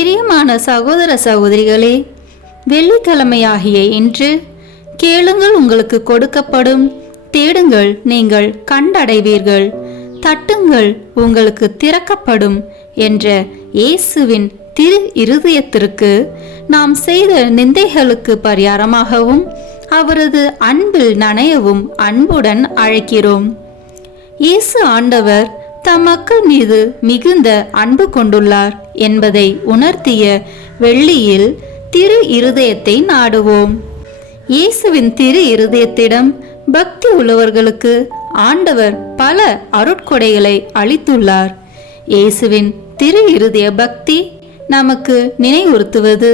பிரியமான சகோதர சகோதரிகளே, வெள்ளிக்கிழமையாகிய இன்று கேளுங்கள் உங்களுக்கு கொடுக்கப்படும், தேடுங்கள் நீங்கள் கண்டடைவீர்கள், தட்டுங்கள் உங்களுக்கு திறக்கப்படும் என்ற இயேசுவின் திரு இருதயத்திற்கு நாம் செய்த நிந்தைகளுக்கு பரிகாரமாகவும் அவரது அன்பில் நனையவும் அன்புடன் அழைக்கிறோம். இயேசு ஆண்டவர் தம் மக்கள் மீது மிகுந்த அன்பு கொண்டுள்ளார் என்பதை உணர்த்திய வெள்ளியில் திரு இருதயத்தை நாடுவோம். இயேசுவின் திரு இருதயத்திடம் பக்தி உள்ளவர்களுக்கு ஆண்டவர் பல அருட்கொடைகளை அளித்துள்ளார். இயேசுவின் திரு இருதய பக்தி நமக்கு நினைவுறுத்துவது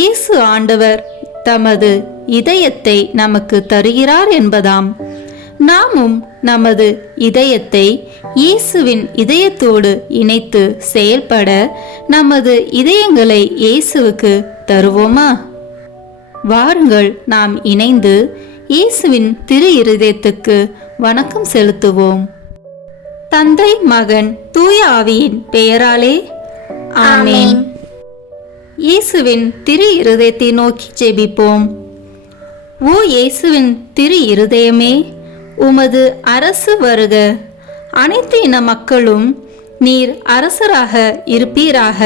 இயேசு ஆண்டவர் தமது இதயத்தை நமக்கு தருகிறார் என்பதாம். நாமும் நமது இதயத்தை இயேசுவின் இதயத்தோடு இணைத்து செயல்பட நமது இதயங்களை இயேசுவுக்கு தருவோமா? வாருங்கள் நாம் இணைந்து இயேசுவின் திரு இருதயத்துக்கு வணக்கம் செலுத்துவோம். தந்தை, மகன், தூய ஆவியின் பெயராலே ஆமென். இயேசுவின் திரு இருதயத்தை நோக்கி ஜெபிப்போம். ஓ இயேசுவின் திரு இருதயமே, உமது அரசு வருக. அனைத்து இன மக்களும் நீர் அரசராக இருப்பீராக.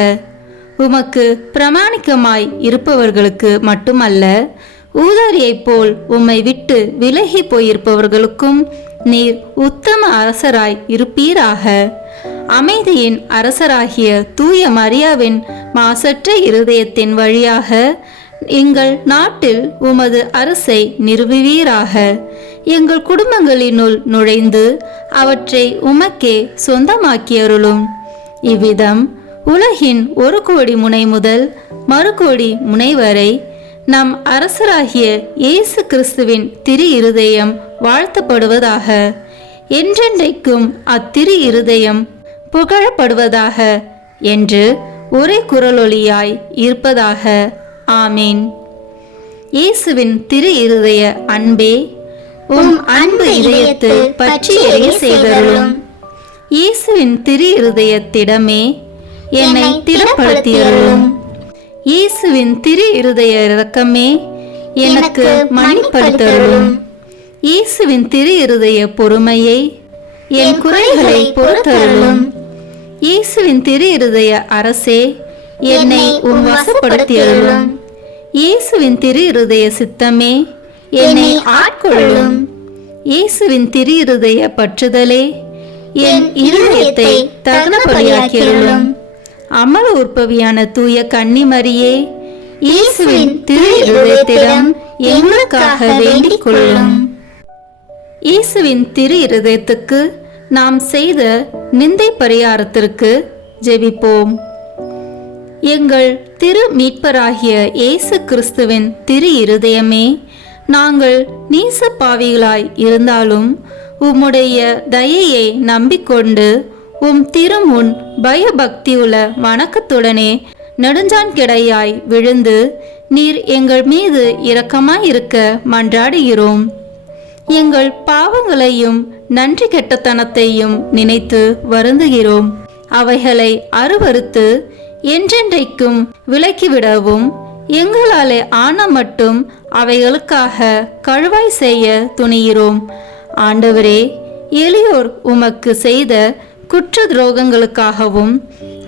உமக்கு பிரமாணிக்கமாய் இருப்பவர்களுக்கு மட்டுமல்ல, ஊதாரியைப் போல் உம்மை விட்டு விலகி போயிருப்பவர்களுக்கும் நீர் உத்தம அரசராய் இருப்பீராக. அமைதியின் அரசராகிய தூய மரியாவின் மாசற்ற இருதயத்தின் வழியாக எங்கள் நாட்டில் உமது அரசை நிறுவுவீராக. எங்கள் குடும்பங்களினுள் நுழைந்து அவற்றை உமக்கே சொந்தமாக்கியருளும். இவ்விதம் உலகின் 1 கோடி முனை முதல் மறு கோடி முனை வரை நம் அரசராகிய இயேசு கிறிஸ்துவின் திரு இருதயம் வாழ்த்தப்படுவதாக. என்றென்றைக்கும் அத்திரு இருதயம் புகழப்படுவதாக என்று ஒரே குரலொலியாய் இருப்பதாக. ஆமீன். இயேசுவின் திரு இருதய அன்பே, உம் அன்பு இதயத்தில் பற்றி எரிய செய்தருளும். இயேசுவின் திரு இருதயத்திடமே என்னை திடப்படுத்தியருளும். இயேசுவின் திரு இருதய இரக்கமே எனக்கு மன்னிப்பளித்தருளும். இயேசுவின் திரு இருதய பொறுமையை என் குறைகளை பொறுத்தருளும். இயேசுவின் திரு இருதய அரசே என்னை உம் வசப்படுத்தியருளும். இயேசுவின் திரு இருதய சித்தமே என்னை ஆட்கொள்ளும். இயேசுவின் திரு இருதய பற்றுதலே என் இருதயத்தை தகுந்தபடியாக்கியருளும். அமல உற்பவியான தூய கன்னிமரியே, இயேசுவின் திரு இருதயத்திடம் எங்களுக்காக வேண்டிக் கொள்ளும். இயேசுவின் திரு இருதயத்துக்கு நாம் செய்த நிந்தை பரிகாரத்திற்கு ஜெபிப்போம். எங்கள் திரு மீட்பராகிய இயேசு கிறிஸ்துவின் திரு இருதயமே, நாங்கள் நீச பாவிகளாய் இருந்தாலும் உம்முடைய தயையை நம்பிக்கொண்டு உம் திருமுன் பயபக்தியுள்ள வணக்கத்துடனே நெடுஞ்சான் கிடையாய் விழுந்து நீர் எங்கள் மீது இரக்கமாயிருக்க மன்றாடுகிறோம். எங்கள் பாவங்களையும் நன்றி கெட்டத்தனத்தையும் நினைத்து வருந்துகிறோம். அவைகளை அருவறுத்து என்றென்றைக்கும் விலக்கிவிடவும் எங்களாலே ஆன மட்டும் அவைகளுக்காக கழுவாய் செய்ய துணிகிறோம். ஆண்டவரே, எளியோர் உமக்கு செய்த குற்ற துரோகங்களுக்காகவும்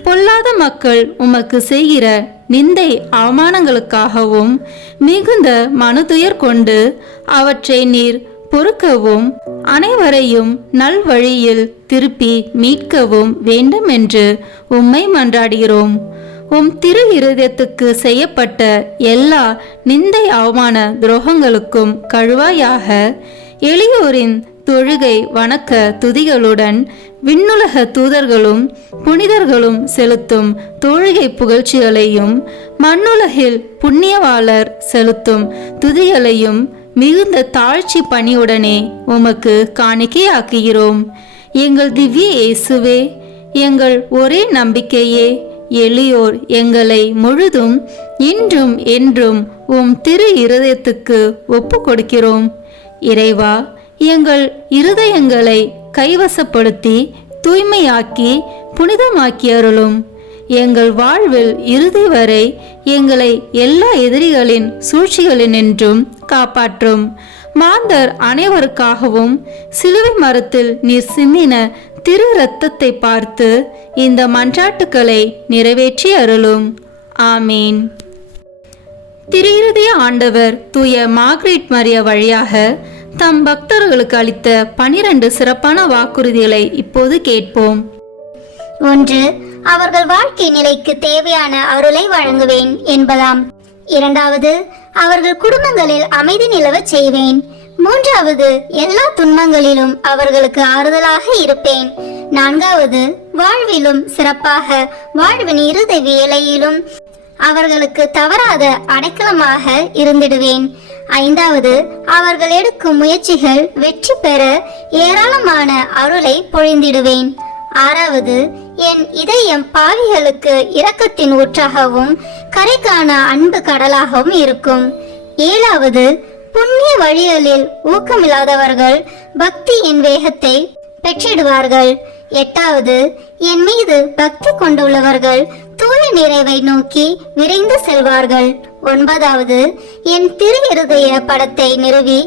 பொல்லாத மக்கள் உமக்கு செய்கிற நிந்தை அவமானங்களுக்காகவும் மிகுந்த மனதுயர் கொண்டு அவற்றை நீர் பொறுக்கவும் அனைவரையும் நல்வழியில் திருப்பி மீட்கவும் வேண்டும் என்று உம்மை மன்றாடுகிறோம். உம் திரு இருதயத்துக்கு செய்யப்பட்ட எல்லா நிந்தை அவமான துரோகங்களுக்கும் கழுவாயாக எளியோரின் தொழுகை வணக்க துதிகளுடன் விண்ணுலக தூதர்களும் புனிதர்களும் செலுத்தும் தொழுகை புகழ்ச்சிகளையும் மண்ணுலகில் புண்ணியவாளர் செலுத்தும் துதிகளையும் மிகுந்த தாழ்ச்சி பணியுடனே உமக்கு காணிக்கையாக்குகிறோம். எங்கள் திவ்ய இயேசுவே, எங்கள் ஒரே நம்பிக்கையே, எளியோர் எங்களை முழுதும் இன்றும் என்றும் உம் திரு இருதயத்துக்கு ஒப்பு கொடுக்கிறோம். இறைவா, எங்கள் இருதயங்களை கைவசப்படுத்தி தூய்மையாக்கி புனிதமாக்கி அருளும். எங்கள் வாழ்வில் இறுதி வரை எங்களை எல்லா எதிரிகளின் சூழ்ச்சிகளினின்றும் காப்பாற்றும். மாந்தர் அனைவருக்காகவும் சிலுவை மரத்தில் நீர் சிந்தின திரு இரத்தத்தை பார்த்து இந்த மன்றாட்டுக்களை நிறைவேற்றி அருளும். ஆமீன். திரு இருதய ஆண்டவர் தூய மார்கரெட் மரியா வழியாக தம் பக்தர்களுக்கு அளித்த 12 சிறப்பான வாக்குறுதிகளை இப்போது கேட்போம். 1. அவர்கள் வாழ்க்கை நிலைக்கு தேவையான அருளை வழங்குவேன் என்பதாம். 2. அவர்கள் குடும்பங்களில் அமைதி நிலவச் செய்வேன். 3. எல்லா துன்பங்களிலும் அவர்களுக்கு ஆறுதலாக இருப்பேன். 4. வாழ்விலும் சிறப்பாக வாழ்வின் இறுதி வேளையிலும் அவர்களுக்கு தவறாத அடைக்கலமாக இருந்திடுவேன். 5. அவர்கள் எடுக்கும் முயற்சிகள் வெற்றி பெற ஏராளமான அருளை பொழிந்திடுவேன். 6. என் இதயம் பாவிகளுக்கு இரக்கத்தின் ஊற்றாகவும் கரைக்கான அன்பு கடலாகவும் இருக்கும். 7. புண்ணிய வழிகளில் ஊக்கமில்லாதவர்கள் பக்தியின் வேகத்தை பெற்றிடுவார்கள். 8. என் மீது பக்தி கொண்டுள்ளவர்கள் தூய நிறைவை நோக்கி விரைந்து செல்வார்கள். 9. என் திரு இருதய படத்தை நிறுவி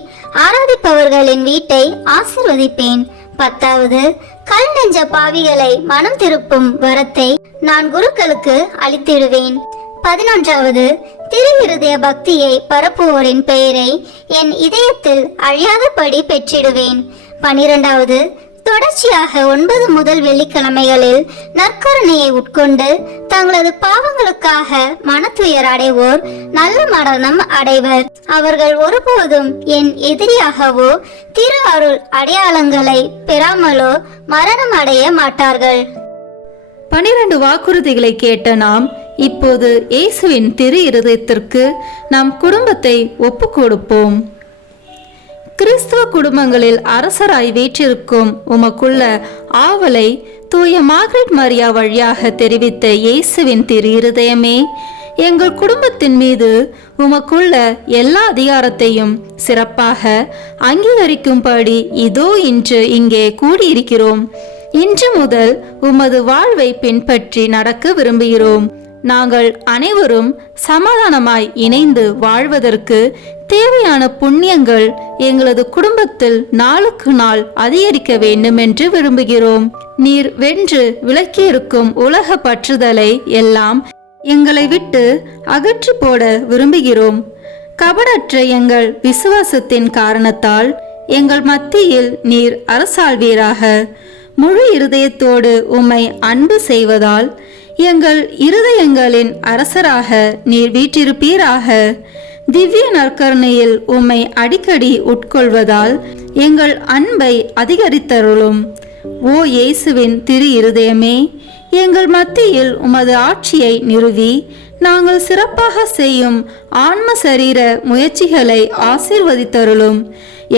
ஆராதிப்பவர்களின் வீட்டை ஆசீர்வதிப்பேன். 10. கல் நெஞ்ச பாவிகளை மனம் திருப்பும் வரத்தை நான் குருக்களுக்கு அளித்திடுவேன். 11. திரு இருதய பக்தியை பரப்புவோரின் பெயரை என் இதயத்தில் அழியாதபடி பெற்றிடுவேன். 12. தொடர்ச்சியாக 9 முதல் வெள்ளிக்கிழமைகளில் நற்கருணையை உட்கொண்டு தங்களது பாவங்களுக்காக மனத்துயர் அடைவோர் நல்ல மரணம் அடைவர். அவர்கள் ஒருபோதும் என் எதிரியாகவோ திரு அருள் அடையாளங்களை பெறாமலோ மரணம் அடைய மாட்டார்கள். 12 வாக்குறுதிகளை கேட்ட நாம் இப்போது இயேசுவின் திரு இருதயத்திற்கு நம் குடும்பத்தை ஒப்பு கொடுப்போம். கிறிஸ்துவ குடும்பங்களில் அரசராய் வீற்றிருக்கும் உமக்குள்ள ஆவலை தூய மார்கரெட் மரியா வழியாக தெரிவித்த இயேசுவின் திரு இருதயமே, எங்கள் குடும்பத்தின் மீது உமக்குள்ள எல்லா அதிகாரத்தையும் சிறப்பாக அங்கீகரிக்கும்படி இதோ இன்று இங்கே கூடியிருக்கிறோம். இன்று முதல் உமது வாழ்வை பின்பற்றி நடக்க விரும்புகிறோம். நாங்கள் அனைவரும் சமாதானமாய் இணைந்து வாழ்வதற்கு தேவையான புண்ணியங்கள் எங்களது குடும்பத்தில் நாளுக்கு நாள் அதிகரிக்க வேண்டும் என்று விரும்புகிறோம். நீர் வென்று விலக்கியிருக்கும் உலக பற்றுதலை எல்லாம் எங்களை விட்டு அகற்றி போட விரும்புகிறோம். கபடற்ற எங்கள் விசுவாசத்தின் காரணத்தால் எங்கள் மத்தியில் நீர் அரசாள்வீராக. முழு இருதயத்தோடு உம்மை அன்பு செய்வதால் எங்கள் இருதயங்களின் அரசராக நீர் வீற்றிருப்பீராக. திவ்ய நற்கருணையில் உம்மை அடிக்கடி உட்கொள்வதால் எங்கள் அன்பை அதிகரித்தருளும். ஓ இயேசுவின் திரு இருதயமே, எங்கள் மத்தியில் உமது ஆட்சியை நிறுவி நாங்கள் சிறப்பாக செய்யும் ஆன்ம சரீர முயற்சிகளை ஆசீர்வதித்தருளும்.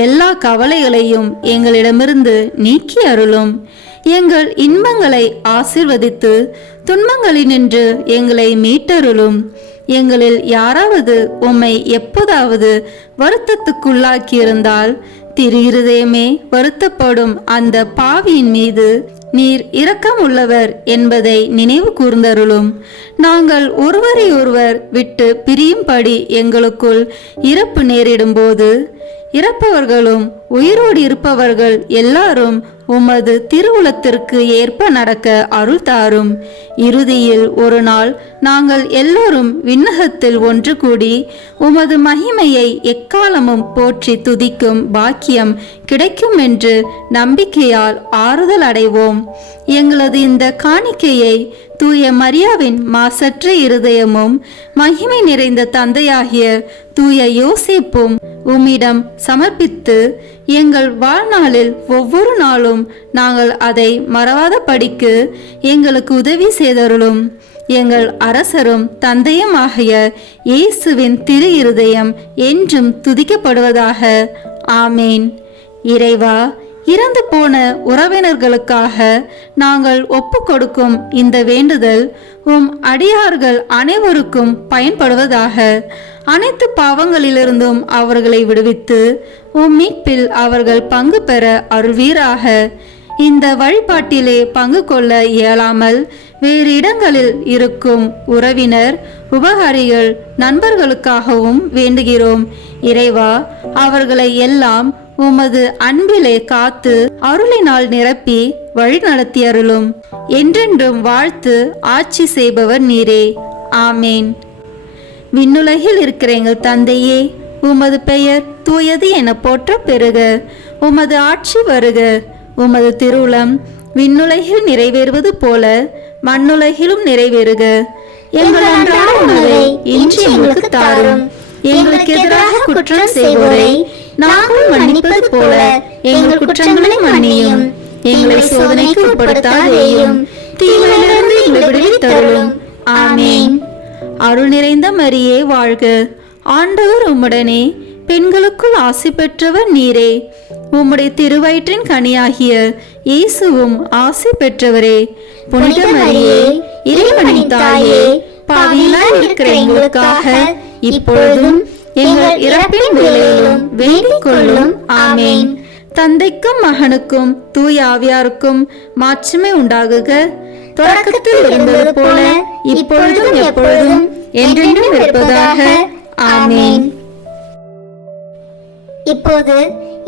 எல்லா கவலைகளையும் எங்களிடமிருந்து நீக்கி அருளும். எங்கள் இன்பங்களை ஆசீர்வதித்து துன்பங்களினின்று எங்களை மீட்டருளும். எங்களில் யாராவது உம்மை எப்போதாவது வருத்தத்துக்குள்ளாக்கியிருந்தால் திரு இருதயமே, வருத்தப்படும் அந்த பாவியின் மீது நீர் இரக்கம் உள்ளவர் என்பதை நினைவு கூர்ந்தருளும். நாங்கள் ஒருவரை ஒருவர் விட்டு பிரியும்படி எங்களுக்குள் இறப்பு நேரிடும்போது இறப்பவர்களும் உயிரோடு இருப்பவர்கள் எல்லாரும் உமது திருவுளத்திற்கு ஏற்ப நடக்க அருள் தாரும். இறுதியில் ஒரு நாள் நாங்கள் எல்லோரும் விண்ணகத்தில் ஒன்று கூடி உமது மகிமையை எக்காலமும் போற்றி துதிக்கும் பாக்கியம் கிடைக்கும் என்று நம்பிக்கையால் ஆறுதல் அடைவோம். எங்களது இந்த காணிக்கையை தூய மரியாவின் மாசற்ற இருதயமும் மகிமை நிறைந்த தந்தையாகிய தூய யோசேப்பும் உம்மிடம் சமர்ப்பித்து எங்கள் வாழ்நாளில் ஒவ்வொரு நாளும் நாங்கள் அதை மறவாத படிக்கு எங்களுக்கு உதவி செய்தருளும். எங்கள் அரசரும் தந்தையும் ஆகிய இயேசுவின் திரு இருதயம் என்றும் துதிக்கப்படுவதாக. ஆமேன். இறைவா, இறந்து போன உறவினர்களுக்காக நாங்கள் ஒப்பு கொடுக்கும் இந்த வேண்டுதல் உம் அடியார்கள் அனைவருக்கும் பயன்படுவதாக. அனைத்து பாவங்களிலிருந்தும் அவர்களை விடுவித்து உம் மீட்பில் அவர்கள் பங்கு பெற அருள்வீராக. இந்த வழிபாட்டிலே பங்கு கொள்ள இயலாமல் வேறு இடங்களில் இருக்கும் உறவினர், உபகாரிகள், நண்பர்களுக்காகவும் வேண்டுகிறோம். இறைவா, அவர்களை எல்லாம் உமது அன்பிலே காத்து அருளினால் நிரப்பி வழி நடத்தியருளும். என்றென்றும் வாழ்த்து ஆட்சி செய்பவர் நீரே. ஆமேன். விண்ணுலகில் இருக்கிற எங்கள் தந்தையே, உமது பெயர் தூயது என போற்ற பெறுக. உமது ஆட்சி வருக. உமது திருவுளம் விண்ணுலகில் நிறைவேறுவது போல மண்ணுலகிலும் நிறைவேறுக. எங்கள் அன்றாட உணவை இன்று எங்களுக்கு தாரும். எங்களுக்கு எதிராக குற்றம் செய்வோரை நாங்கள் மன்னிப்பது போல எங்கள் குற்றங்களை மன்னியும். எங்களை சோதனைக்கு உட்படுத்தாதேயும், தீமையிலிருந்து எங்களை விடுவித்தருளும். ஆமேன். அருள் நிறைந்த மரியே வாழ்க. ஆண்டவர் உம்முடனே, பெண்களுக்குள் ஆசி பெற்றவர் நீரே. உம்முடைய திருவயிற்றின் கனியாகிய இயேசுவும் ஆசி பெற்றவரே. புனித மரியே, இறைவனின் தாயே, பாவிகளாய் இருக்கிற எங்களுக்காக இப்பொழுதும் எங்கள் இறப்பின் வேளையிலும் வேண்டிக் கொள்ளும். ஆமேன். தந்தைக்கும் மகனுக்கும் தூய ஆவியாருக்கும் மாட்சிமை உண்டாகுக. தொடக்கத்தில் இருந்தது போல இப்பொழுதும் எப்பொழுதும் என்றென்றும் இருப்பதாக. ஆமேன். இப்போது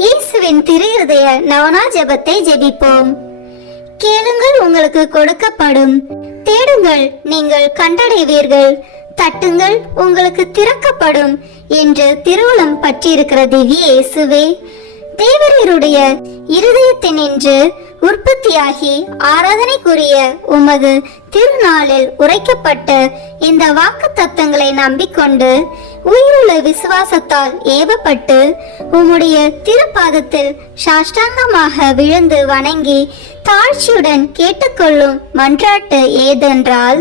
இயேசுவின் திரு இருதய நவனா ஜெபத்தை ஜெபிப்போம். கேளுங்கள், உங்களுக்கு கொடுக்கப்படும். தேடுங்கள், நீங்கள் கண்டடைவீர்கள். தட்டுங்கள், உங்களுக்கு திறக்கப்படும் என்று திருவுளம் பற்றியிருக்கிற திவ்ய இயேசுவே, தேவரீருடைய இருதயத்தினின்று உற்பத்தியாகி ஆராதனைக்குரிய உமது திருநாளில் உரைக்கப்பட்ட இந்த வாக்கு தத்தங்களை நம்பிக்கொண்டு உயிருள்ள விசுவாசத்தால் ஏவப்பட்டு உம்முடைய திருப்பாதத்தில் சாஷ்டாங்கமாக விழுந்து வணங்கி தாழ்ச்சியுடன் கேட்டுக்கொள்ளும் மன்றாட்டு ஏதென்றால்,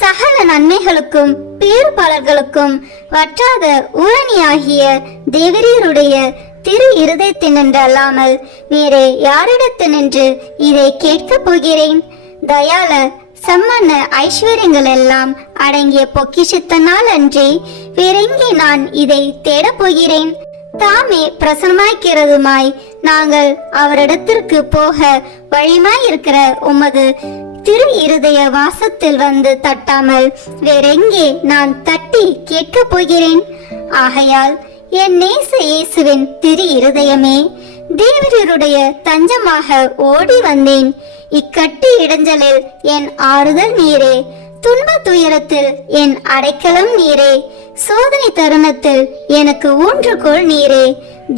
சகல நன்மைகளுக்கும் பேறுபாளர்களுக்கும் வற்றாத ஊரணியாகிய தேவரீருடைய திரு இருதயத்தினின்றல்லாமல் வேறே யாரிடத்தினின்று இதை கேட்கப் போகிறேன்? தயால சம்மன்ன ஐஸ்வர்யங்கள் எல்லாம் அடங்கிய பொக்கிஷத்தினால் அன்றி வேறெங்கே நான் இதை தேடப் போகிறேன்? தாமே பிரசன்னமாய்க்கிறதுமாய் நாங்கள் அவரிடத்திற்கு போக வழியுமாயிருக்கிற உமது திரு இருதய வாசத்தில் வந்து தட்டாமல் வேறெங்கே நான் தட்டி கேட்கப் போகிறேன்? ஆகையால் என் நேச இயேசுவின் திரு இருதயமே, தேவரீருடைய தஞ்சமாக ஓடி வந்தேன். இக்கட்டு இடைஞ்சலில் என் ஆறுதல் நீரே, துன்ப துயரத்தில் என் அடைக்கலம் நீரே, சோதனை தருணத்தில் எனக்கு ஊன்றுகோல் நீரே.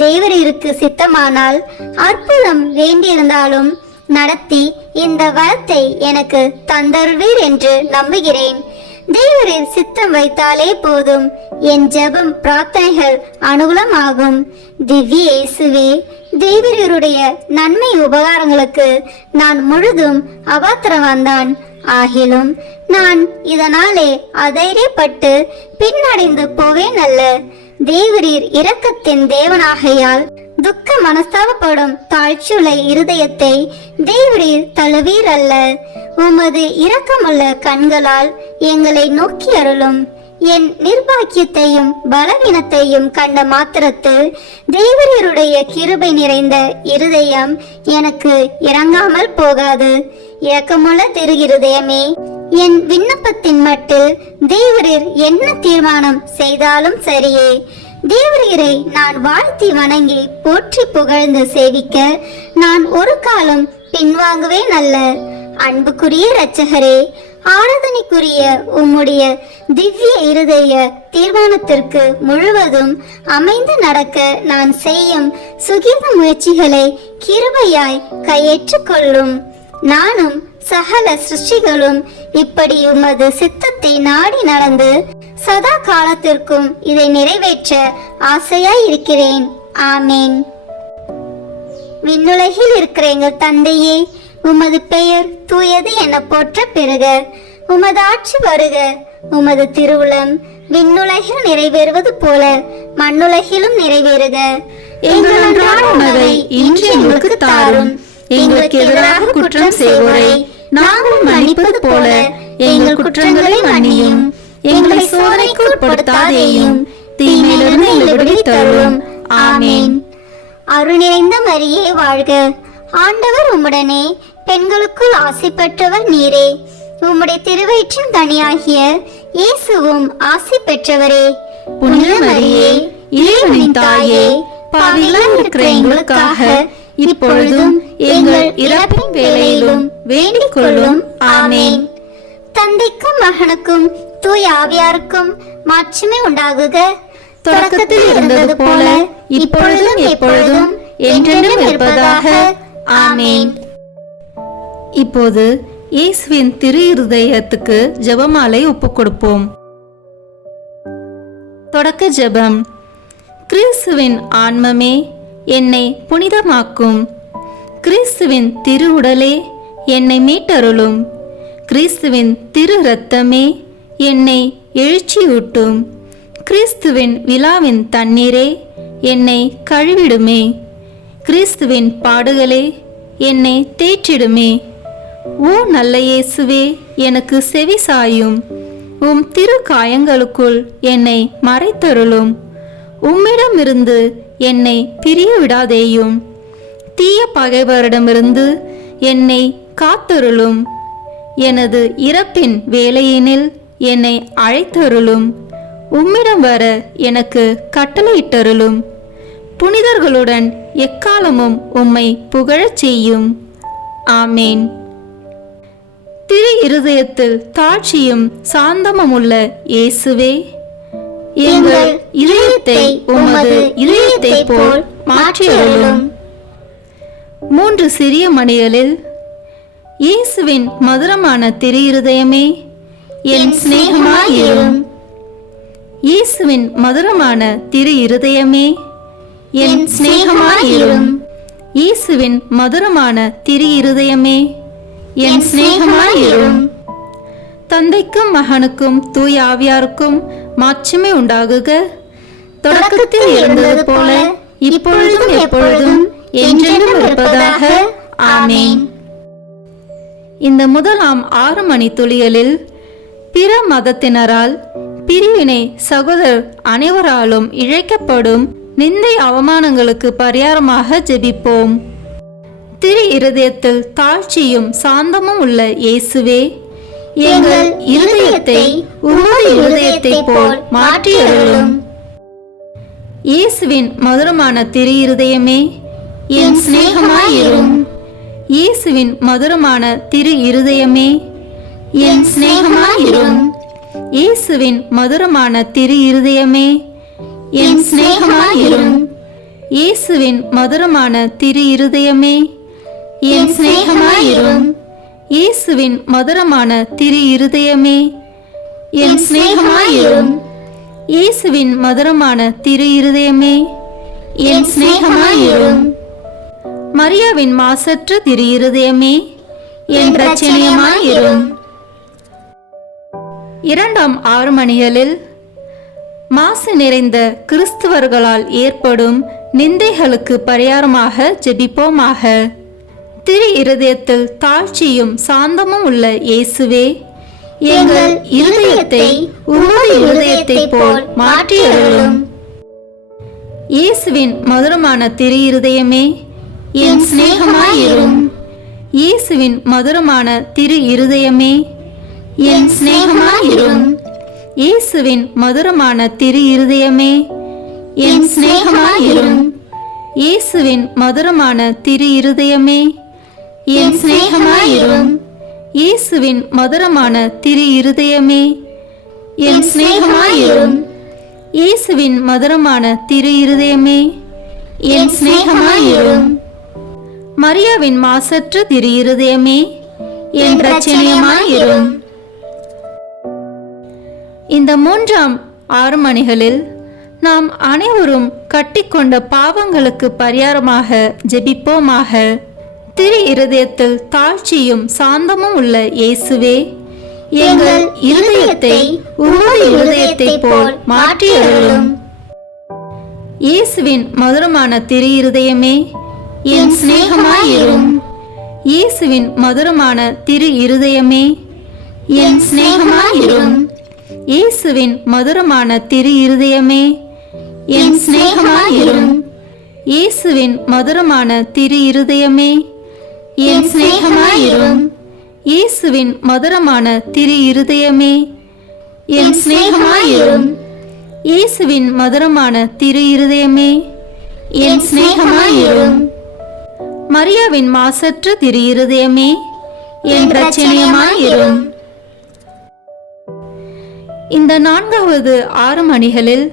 தேவரீருக்கு சித்தமானால் அற்புதம் வேண்டியிருந்தாலும் நடத்தி இந்த வரத்தை எனக்கு தந்தருள்வீர் என்று நம்புகிறேன். தேவரீர் சித்தம் வைத்தாலே போதும், என் ஜெபம் பிரார்த்தனைகள் அனுகூலமாகும். திவ்ய இயேசுவே, தேவரீருடைய நன்மை உபகாரங்களுக்கு நான் முழுதும் அபாத்திரவான்தான். ஆகிலும் நான் இதனாலே அதைரியப்பட்டு பின்னடைந்து போவேன் அல்ல. தேவரீர் இரக்கத்தின் தேவனாகையால் துக்க மனஸ்தாபப்படும் தாழ்ச்சியுள்ள இருதயத்தை தேவரீர் தழுவீர் அல்ல. உமது இரக்கமுள்ள கண்களால் எங்களை நோக்கி அருளும். என் நிர்பாக்கியத்தையும் பலவீனத்தையும் கண்ட மாத்திரத்தில் தேவரீருடைய கிருபை நிறைந்த இருதயம் எனக்கு இறங்காமல் போகாது. இரக்கமுள்ள திரு இருதயமே, என் விண்ணப்பத்தின் மட்டில் தேவரீர் என்ன தீர்மானம் செய்தாலும் சரியே. தேவரீரை நான் வாழ்த்தி வணங்கி போற்றி புகழ்ந்து சேவிக்க நான் ஒரு காலம் பின்வாங்குவேன் அல்ல. அன்புக்குரிய இரட்சகரே, ஆராதனைக்குரிய உம்முடைய திவ்ய இருதய தீர்மானத்திற்கு முழுவதும் அமைந்து நடக்க நான் செய்யும் சுகீத முயற்சிகளை கிருபையாய் கையேற்றுக் கொள்ளும். நானும் சகல சிருஷ்டிகளும் இப்படி உமது சித்தத்தை நாடி நடந்து சதா காலத்திற்கும் இதை நிறைவேற்ற ஆசையாய் இருக்கிறேன். ஆமேன். விண்ணுலகில் இருக்கிற எங்கள் தந்தையே, உமது பெயர் தூயது என போற்ற பெறுக. உமது ஆட்சி வருக. உமது திருவுளம் விண்ணுலகில் நிறைவேறுவது போல மண்ணுலகிலும் நிறைவேறுக. எங்கள் அன்றாட உணவை இன்று எங்களுக்கு தாரும். எங்களுக்கு எதிராக குற்றம் செய்வோரை நாங்கள் மன்னிப்பது போல எங்கள் குற்றங்களை மன்னியும். எங்களை சோதனைக்கு உட்படுத்தாதேயும், தீமையிலிருந்து எங்களை விடுவித்தருளும். ஆமென். அருள் நிறைந்த மரியே வாழ்க, ஆண்டவர் உம்முடனே, பெண்களுக்குள் ஆசி பெற்றவர் நீரே. உம்முடைய திருவயிற்றின் கனியாகிய இயேசுவும் ஆசி பெற்றவரே. புனித மரியே, இறைவனின் தாயே, பாவிகளாய் இருக்கிற எங்களுக்காக இப்பொழுதும் எங்கள் இறப்பின் வேளையிலும் வேண்டிக் கொள்ளும். ஆமென். தந்தைக்கும் மகனுக்கும் தூய ஆவியாருக்கும் மாட்சிமை உண்டாகுக. தொடக்கத்தில் இருந்தது போல இப்பொழுதும் எப்பொழுதும் என்றென்றும் இருப்பதாக. ஆமென். இப்போது இயேசுவின் திரு இருதயத்துக்கு ஜெபமாலை ஒப்புக் கொடுப்போம். தொடக்க ஜெபம். கிறிஸ்துவின் ஆன்மமே, என்னை புனிதமாக்கும். கிறிஸ்துவின் திரு உடலே, என்னை மீட்டருளும். கிறிஸ்துவின் திரு இரத்தமே, என்னை எழுச்சியூட்டும். கிறிஸ்துவின் விழாவின் தண்ணீரே, என்னை கழுவிடுமே. கிறிஸ்துவின் பாடுகளே, என்னை தேற்றிடுமே. ஓ நல்ல இயேசுவே, எனக்கு செவி சாயும். உம் திரு காயங்களுக்குள் என்னை மறைத்தருளும். உம்மிடமிருந்து என்னை பிரிய விடாதேயும். தீய பகைவரிடமிருந்து என்னை காத்தருளும். எனது இறப்பின் வேளையினில் என்னை அழைத்தருளும். உம்மிடம் வர எனக்கு கட்டளையிட்டருளும். புனிதர்களுடன் எக்காலமும் உம்மை புகழச் செய்யும். ஆமேன். திரு இருதயத்தில் தாழ்ச்சியும் சாந்தமும் உள்ள இயேசுவே, எங்கள் இதயத்தை உமது இதயத்தை போல் மாற்றியருளும். 3 சிறிய மணிகளில் இயேசுவின் மதுரமான திரு இருதயமே, என் சிநேகமாயிரும். இயேசுவின் மதுரமான திரு இருதயமே, என் சிநேகமாயிரும். இயேசுவின் மதுரமான திரு இருதயமே, என் சிநேகமாயிரும். தந்தைக்கும் மகனுக்கும் தூய ஆவியாருக்கும் மாட்சிமை உண்டாகுக. தொடக்கத்தில் இருந்தது போல இப்பொழுதும் எப்பொழுதும் என்றென்றும் இருப்பதாக. ஆமென். இந்த முதலாம் 6 மணி துளிகளில் பிற மதத்தினரால் பிரிவினை சகோதரர் அனைவராலும் இழைக்கப்படும் நிந்தை அவமானங்களுக்கு பரிகாரமாக ஜெபிப்போம். திரு இருதயத்தில் தாழ்ச்சியும் சாந்தமும் உள்ள இயேசுவே, எங்கள் இருதயத்தை உமது இருதயத்தை போல் மாற்றியருளும். இயேசுவின் மதுரமான திரு இருதயமே, என் சிநேகமாயிரும். இயேசுவின் மதுரமான திரு இருதயமே, என் சிநேகமாயிரும். இயேசுவின் மதுரமான திரு இருதயமே, என் சிநேகமாயிரும். இயேசுவின் மதுரமான திரு இருதயமே, என் சிநேகமாயிரும். இயேசுவின் மதுரமான திரு இருதயமே, என் சிநேகமாயிரும். இயேசுவின் மதுரமான திரு இருதயமே, என் சிநேகமாயிரும். மரியாவின் மாசற்ற திரு இருதயமே, என் இரட்சணியமாயிரும். 2ஆம் 6 மணிகளில் மாசு நிறைந்த கிறிஸ்துவர்களால் ஏற்படும் நிந்தைகளுக்கு பரிகாரமாக ஜெபிப்போமாக. திரு இருதயத்தில் தாழ்ச்சியும் சாந்தமும் உள்ள இயேசுவே, எங்கள் இருதயத்தை உமது இருதயத்தை போல் மாற்றியருளும். இயேசுவின் மதுரமான திரு இருதயமே, என் சிநேகமாயிரும். இயேசுவின் மதுரமான திரு இருதயமே, என் சிநேகமாயிரும். இயேசுவின் மதுரமான திரு இருதயமே, என் சிநேகமாயிரும். இயேசுவின் மதுரமான திரு இருதயமே, என் சிநேகமாயிரும். இயேசுவின் மதுரமான திரு இருதயமே, என் சிநேகமாயிரும். இயேசுவின் மதுரமான திரு இருதயமே, என் சிநேகமாயிரும். மரியாவின் மாசற்ற திரு இருதயமே, என் இரட்சணியமாயிரும். இந்த 3ஆம் 6 மணிகளில் நாம் அனைவரும் கட்டிக்கொண்ட பாவங்களுக்கு பரிகாரமாக ஜெபிப்போமாக. திரு இருதயத்தில் தாழ்ச்சியும் சாந்தமும் உள்ள இயேசுவே, எங்கள் இருதயத்தை உமது இருதயத்தை போல் மாற்றியருளும். இயேசுவின் மதுரமான திரு இருதயமே, என் சிநேகமாயிரும். இயேசுவின் மதுரமான திரு இருதயமே, என் சிநேகமாயிரும். இயேசுவின் மதுரமான திரு இருதயமே என் சிநேகமாயிரும். இயேசுவின் மதுரமான திரு இருதயமே என் சிநேகமாயிரும். இயேசுவின் மதுரமான திரு இருதயமே என் சிநேகமாயிரும். இயேசுவின் மதுரமான திரு இருதயமே என் சிநேகமாயிரும். மரியாவின் மாசற்ற திரு இருதயமே என் இரட்சணியமாயிரும். இந்த 4வது 6 மணிகளில்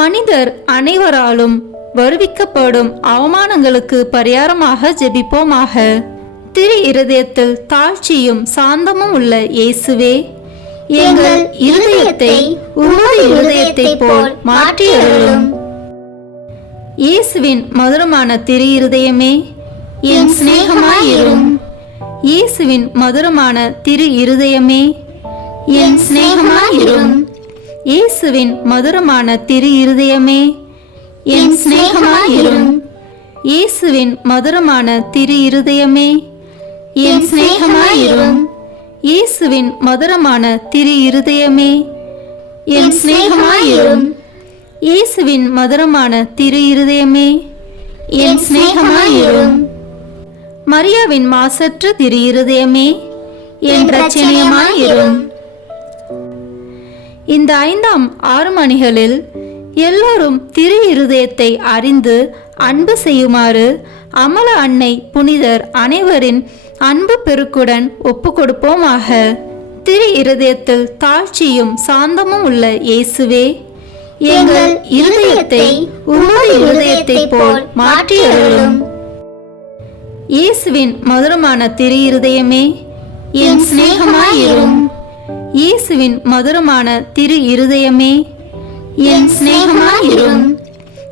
மனிதர் அனைவராலும் வருவிக்கப்படும் அவமானங்களுக்கு பரிகாரமாக ஜெபிப்போமாக. திரு இருதயத்தில் தாழ்ச்சியும் சாந்தமும் உள்ள இயேசுவே, எங்கள் இருதயத்தை உமது இருதயத்தை போல் மாற்றி அருளும். இயேசுவின் மதுரமான திரு இருதயமே என் சிநேகமாயிரும். இயேசுவின் மதுரமான திரு இருதயமே என் சிநேகமாயிரும். இயேசுவின் மதுரமான திரு இருதயமே என் சிநேகமாயிரும். இயேசுவின் மதுரமான திரு இருதயமே என் சிநேகமாயிரும். இயேசுவின் மதுரமான திரு இருதயமே என் சிநேகமாயிரும். இயேசுவின் மதுரமான திரு இருதயமே என் சிநேகமாயிரும். மரியாவின் மாசற்ற திரு இருதயமே என் இரட்சணியமாயிரும். இந்த 5ஆம் 6 மணிகளில் எல்லோரும் திரு இருதயத்தை அறிந்து அன்பு செய்யுமாறு அமல அன்னை புனிதர் அனைவரின் அன்பு பெருக்குடன் ஒப்பு கொடுப்போமாக. திரு இருதயத்தில் தாழ்ச்சியும் சாந்தமும் உள்ள இயேசுவே, எங்கள் இருதயத்தை உமது இருதயத்தை போல் மாற்றி அருளும். இயேசுவின் மதுரமான திரு இருதயமே என் சிநேகமாயிரும். இயேசுவின் மதுரமான திரு இருதயமே என் சிநேகமாயிரும்.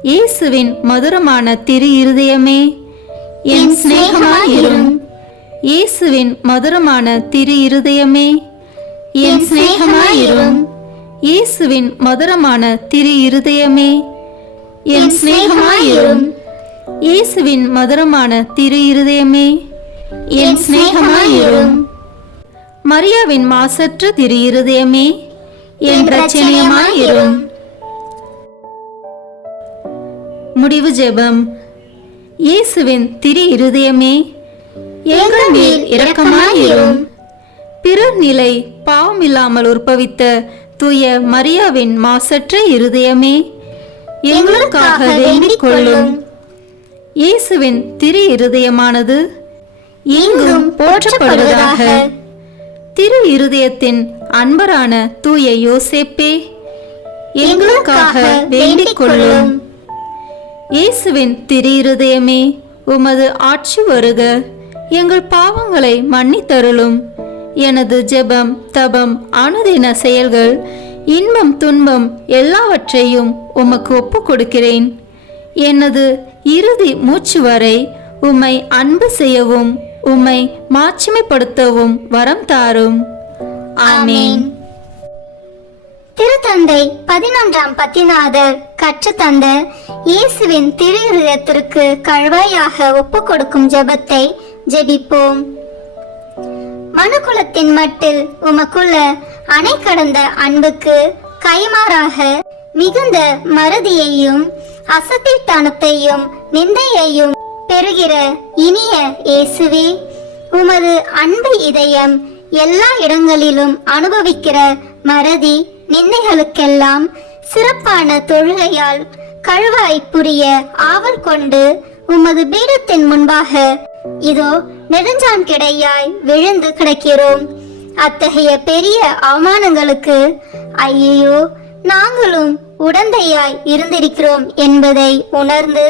இயேசுவின் மதுரமான திரு இருதயமே என் சிநேகமாயிரும். இயேசுவின் மதுரமான திரு இருதயமே என் சிநேகமாயிரும். இயேசுவின் மதுரமான திரு இருதயமே என் சிநேகமாயிரும். இயேசுவின் மதுரமான திரு இருதயமே என் சிநேகமாயிரும். மரியாவின் மாசற்ற திரு இருதயமே என் இரட்சணியமாயிரும். முடிவு ஜெபம். இயேசுவின் திரு இருதயமே எங்கள் மேல் இரக்கமாயிரும். பிறர் நிலை பாவமில்லாமல் உற்பவித்த தூய மரியாவின் மாசற்ற இருதயமே எங்களுக்காக வேண்டிக் கொள்ளும். இயேசுவின் திரு இருதயமானது எங்கும் போற்றப்படுவதாக. திரு இருதயத்தின் அன்பரான தூய யோசேப்பே எங்களுக்காக வேண்டிக் கொள்ளும். இயேசுவின் திரு இருதயமே உமது ஆட்சி வருக, எங்கள் பாவங்களை மன்னித்தருளும். எனது ஜெபம் தபம் அனுதின செயல்கள் இன்பம் துன்பம் எல்லாவற்றையும் உமக்கு ஒப்பு கொடுக்கிறேன். எனது இறுதி மூச்சு வரை உம்மை அன்பு செய்யவும் உம்மை மாட்சிமைப்படுத்தவும் வரம் தாரும். ஆமென். திருத்தந்தை 11ஆம் பத்திநாதர் கற்றுத்தந்த இயேசுவின் திரு இருதயத்திற்கு கழுவாயாக ஒப்பு கொடுக்கும் ஜெபத்தை ஜெபிப்போம். மனுக்குலத்தின் மட்டில் உமக்குள்ள அணை கடந்த அன்புக்கு கைமாறாக மிகுந்த மறதியையும் அசத்தித்தனத்தையும் நிந்தையையும் பெறுகிற இனிய இயேசுவே, உமது அன்பு இதயம் எல்லா இடங்களிலும் அனுபவிக்கிற மறதி நிந்தைகளுக்கெல்லாம் சிறப்பான தொழுகையால் கழுவாய் புரிய ஆவல் கொண்டு உமது பீடத்தின் முன்பாக இதோ நெடுஞ்சான் கிடையாய் விழுந்து கிடக்கிறோம். அத்தகைய பெரிய அவமானங்களுக்கு ஐயோ நாங்களும் உடந்தையாய் இருந்திருக்கிறோம் என்பதை உணர்ந்து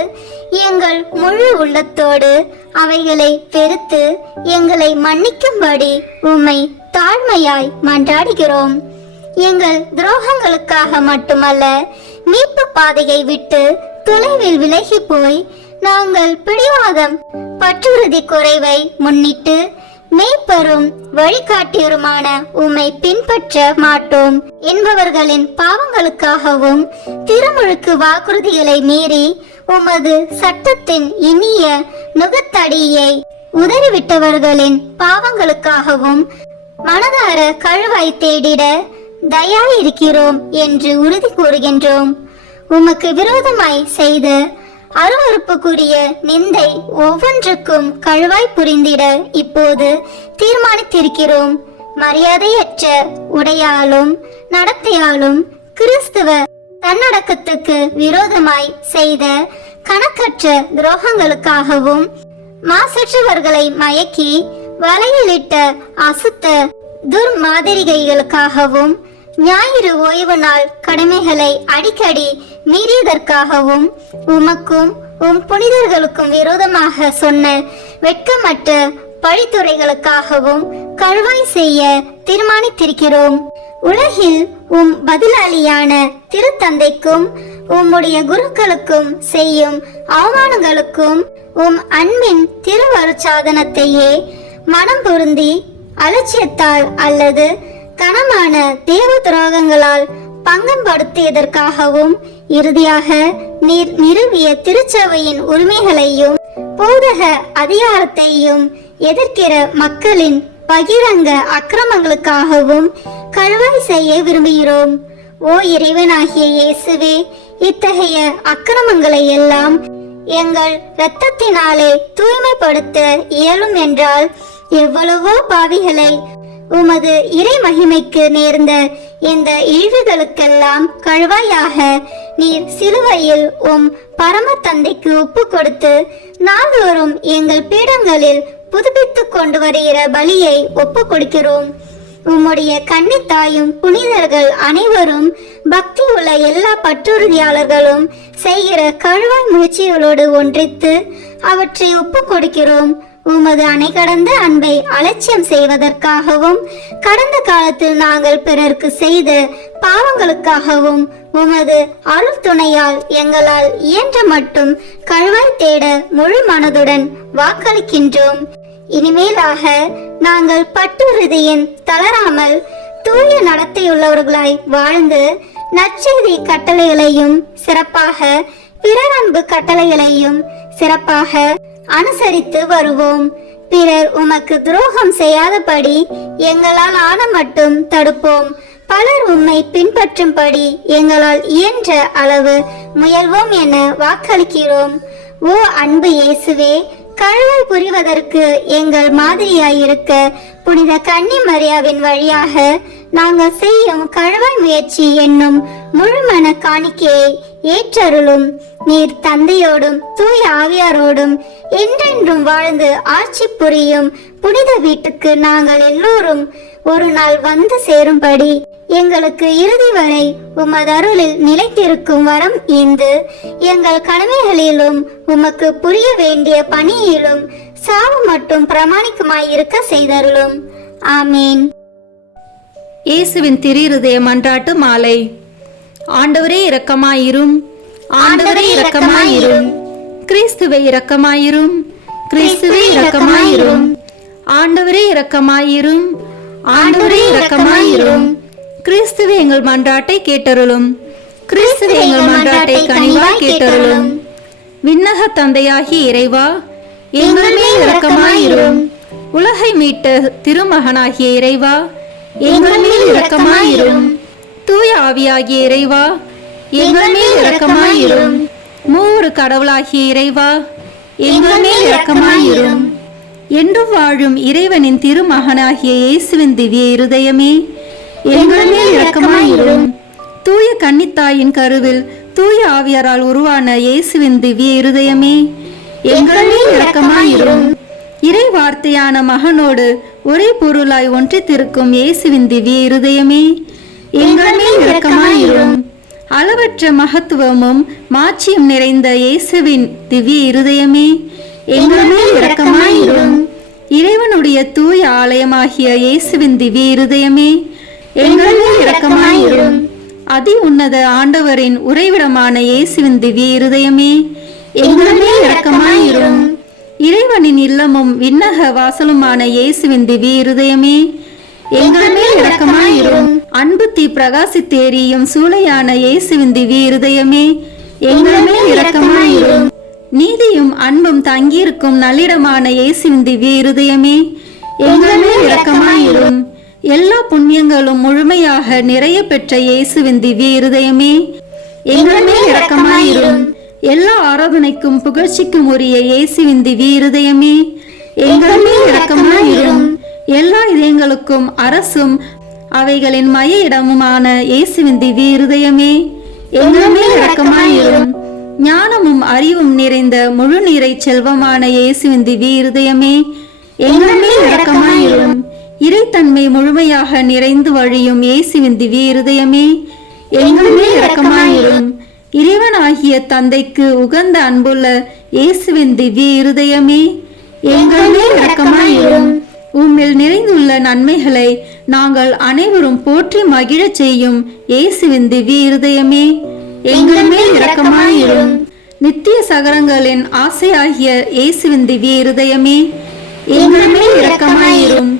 எங்கள் முழு உள்ளத்தோடு அவைகளை வெறுத்து எங்களை மன்னிக்கும்படி உம்மை தாழ்மையாய் மன்றாடுகிறோம். எங்கள் துரோகங்களுக்காக மட்டுமல்ல, மீட்பு பாதையை விட்டு தொலைவில் விலகி போய் நாங்கள் பிடிவாதம் பற்றுறுதி குறைவை முன்னிட்டு மெய்ப்பெரும் வழிகாட்டியருமான உம்மை பின்பற்ற மாட்டோம் என்பவர்களின் பாவங்களுக்காகவும் திருமுழுக்கு வாக்குறுதிகளை மீறி உமது சட்டத்தின் இனிய நுகத்தடியை உதறிவிட்டவர்களின் பாவங்களுக்காகவும் மனதார கழுவாய் தேடிட தயாயிருக்கிறோம் என்று உறுதி கூறுகின்றோம். உமக்கு விரோதமாய் செய்த அருவருப்புக்குரிய நிந்தை ஒவ்வொன்றுக்கும் கழுவாய் புரிந்திட இப்போது தீர்மானித்திருக்கிறோம். மரியாதையற்ற உடையாலும் நடத்தையாலும் கிறிஸ்துவ தன்னடக்கத்துக்கு விரோதமாய் செய்த கணக்கற்ற துரோகங்களுக்காகவும் மாசற்றவர்களை மயக்கி வலையிலிட்ட அசுத்த துர்மாதிரிகைகளுக்காகவும் ஞாயிறு ஓய்வு நாள் கடமைகளை அடிக்கடி மீறியதற்காகவும் உமக்கும் உம் புனிதர்களுக்கும் விரோதமாக சொன்ன வெட்கமற்ற பழித்துறைகளுக்காகவும் கழுவாய் செய்ய தீர்மானித்திருக்கிறோம். உலகில் உம் பதிலாளியான திருத்தந்தைக்கும் உம்முடைய குருக்களுக்கும் செய்யும் அவமானங்களுக்கும் உம் அன்பின் திருவருட்சாதனத்தையே மனம் பொருந்தி அலட்சியத்தால் அல்லது கனமான தேவ துரோகங்களால் பங்கப்படுத்தியதற்காகவும் இறுதியாக நீர் நிறுவிய திருச்சபையின் உரிமைகளையும் போதக அதிகாரத்தையும் எதிர்க்கிற மக்களின் பகிரங்க அக்கிரமங்களுக்காகவும் கழுவாய் செய்ய விரும்புகிறோம். ஓ இறைவனாகிய இயேசுவே, இத்தகைய அக்கிரமங்களை எல்லாம் எங்கள் இரத்தத்தினாலே தூய்மைப்படுத்த இயலும் என்றால் எவ்வளவோ பாவிகளை உமது இறை மகிமைக்கு நேர்ந்த இந்த இழிவுகளுக்கெல்லாம் கழுவாயாக நீர் சிலுவையில் உம் பரம தந்தைக்கு ஒப்பு கொடுத்து நாள்தோறும் எங்கள் பீடங்களில் புதுப்பித்துக் கொண்டு வருகிற பலியை ஒப்பு கொடுக்கிறோம். உம்முடைய கன்னித்தாயும் புனிதர்கள் அனைவரும் பக்தி உள்ள எல்லா பற்றுறுதியாளர்களும் செய்கிற கழுவாய் முயற்சிகளோடு ஒன்றித்து அவற்றை ஒப்பு கொடுக்கிறோம். உமது அணை கடந்த அன்பை அலட்சியம் செய்வதற்காகவும் கடந்த காலத்தில் நாங்கள் பிறருக்கு செய்த பாவங்களுக்காகவும் உமது அருள் துணையால் எங்களால் இயன்ற மட்டும் கழுவாய் தேட முழு மனதுடன் வாக்களிக்கின்றோம். இனிமேலாக நாங்கள் பற்றுறுதியின் தளராமல் தூய நடத்தையுள்ளவர்களாய் வாழ்ந்து நற்செய்தி கட்டளைகளையும் சிறப்பாக பிறர் அன்பு கட்டளைகளையும் சிறப்பாக அனுசரித்து வருவோம். பிறர் உமக்கு துரோகம் செய்யாதபடி எங்களால் ஆன மட்டும் தடுப்போம். பலர் உம்மை பின்பற்றும்படி எங்களால் இயன்ற அளவு முயல்வோம் என வாக்களிக்கிறோம். ஓ அன்பு இயேசுவே, கழுவாய் புரிவதற்கு எங்கள் மாதிரியாயிருக்க புனித கன்னி மரியாவின் வழியாக நாங்கள் செய்யும் கழுவாய் முயற்சி என்னும் முழுமன காணிக்கையை ஏற்றருளும். நீர் தந்தையோடும் தூய ஆவியாரோடும் என்றென்றும் வாழ்ந்து ஆட்சி புரியும் புனித வீட்டுக்கு நாங்கள் எல்லோரும் ஒரு நாள் வந்து சேரும்படி எங்களுக்கு இறுதி வரை உமது அருளில் நிலைத்திருக்கும் வரம் ஈந்து எங்கள் கடமைகளிலும் உமக்கு புரிய வேண்டிய பணியிலும் சாவு மட்டும் பிரமாணிக்கமாயிருக்க செய்தருளும். ஆமேன். இயேசுவின் திரு மன்றாட்டு மாலை. ஆண்டவரே இரக்கமாயிரும், ஆண்டவரே இரக்கமாயிரும், கிறிஸ்துவே இரக்கமாயிரும், கிறிஸ்துவே இரக்கமாயிரும், ஆண்டவரே இரக்கமாயிரும், ஆண்டவரே இரக்கமாயிரும், கிறிஸ்துவே எங்கள் மன்றாட்டை கேட்டருளும், கிறிஸ்துவே எங்கள் மன்றாட்டை கனிவாய் கேட்டருளும். விண்ணக தந்தையாகிய இறைவா, எங்கள் மேல் இரக்கமாயிரும். உலகை மீட்ட திருமகனாகிய இறைவா, எங்கள் மேல் இரக்கமாயிரும். தூய ஆவியாகிய இறைவா, எங்கள் மேல் இரக்கமாயிரும். மூவரு கடவுளாகிய இறைவா, எங்கள் மேல் இரக்கமாயிரும். என்று வாழும் இறைவனின் திருமகனாகிய இயேசுவின் திவ்ய இருதயமே, எங்கள் மேல் இரக்கமாயிரும். தூய கன்னித்தாயின் கருவில் தூய ஆவியாரால் உருவான இயேசுவின் திவ்ய இருதயமே, எங்கள் மேல் இரக்கமாயிரும். இறை வார்த்தையான மகனோடு ஒரே பொருளாய் ஒன்றித்திருக்கும் இயேசுவின் திவ்ய இருதயமே, எங்கள் மேல் இரக்கமாயிரும். அளவற்ற மகத்துவமும் மாட்சியும் நிறைந்த இயேசுவின் திவ்ய இருதயமே, எங்கள் மேல் இரக்கமாயிரும். இறைவனுடைய தூய ஆலயமாகிய இயேசுவின் திவ்ய இருதயமே, எங்கள் மேல் இரக்கமாயிரும். அதி உன்னத ஆண்டவரின் உறைவிடமான இயேசுவின் திவ்ய இருதயமே, எங்கள் மேல் இரக்கமாயிரும். இறைவனின் இல்லமும் விண்ணக வாசலுமான இயேசுவின் திவ்ய இருதயமே, எங்கள் மேல் இரக்கமாயிரும். அன்பு தீ பிரகாசித்தேரியும் சூளையான இயேசுவின் திவ்ய இருதயமே, எங்கள் மேல் இரக்கமாயிரும். நீதியும் அன்பும் தங்கியிருக்கும் நல்லிடமான இயேசுவின் திவ்ய இருதயமே, எங்கள் மேல் இரக்கமாயிரும். எல்லா புண்ணியங்களும் முழுமையாக நிறைய பெற்ற இயேசுவின் திவ்ய இருதயமே, எங்கள் மேல் இரக்கமாயிரும். எல்லா ஆராதனைக்கும் புகழ்ச்சிக்கும் உரிய இயேசுவின் திவ்ய இருதயமே, எங்கள் மேல் இரக்கமாயிரும். எல்லா இதயங்களுக்கும் அரசும் அவைகளின் மைய இடமுமான இயேசுவின் திவ்ய இருதயமே, எங்கள் மேல் இரக்கமாயிரும். ஞானமும் அறிவும் நிறைந்த முழு நீரை செல்வமான இயேசுவின் திவ்ய இருதயமே, எங்கள் மேல் இரக்கமாயிரும். இறைத்தன்மை முழுமையாக நிறைந்து வழியும் இயேசுவின் திவ்ய இருதயமே, எங்கள் மேல் இரக்கமாயிரும். இறைவனாகிய தந்தைக்கு உகந்த அன்புள்ள இயேசுவின் திவ்ய இருதயமே, எங்கள் மேல் இரக்கமாயிரும். உம்மில் நிறைந்துள்ள நன்மைகளை நாங்கள் அனைவரும் போற்றி மகிழச் செய்யும் இயேசுவின் திவ்ய இருதயமே, எங்கள் மேல் இரக்கமாயிரும். நித்திய சகரங்களின் ஆசையாகிய இயேசுவின் திவ்ய இருதயமே, எங்கள் மேல் இரக்கமாயிரும்.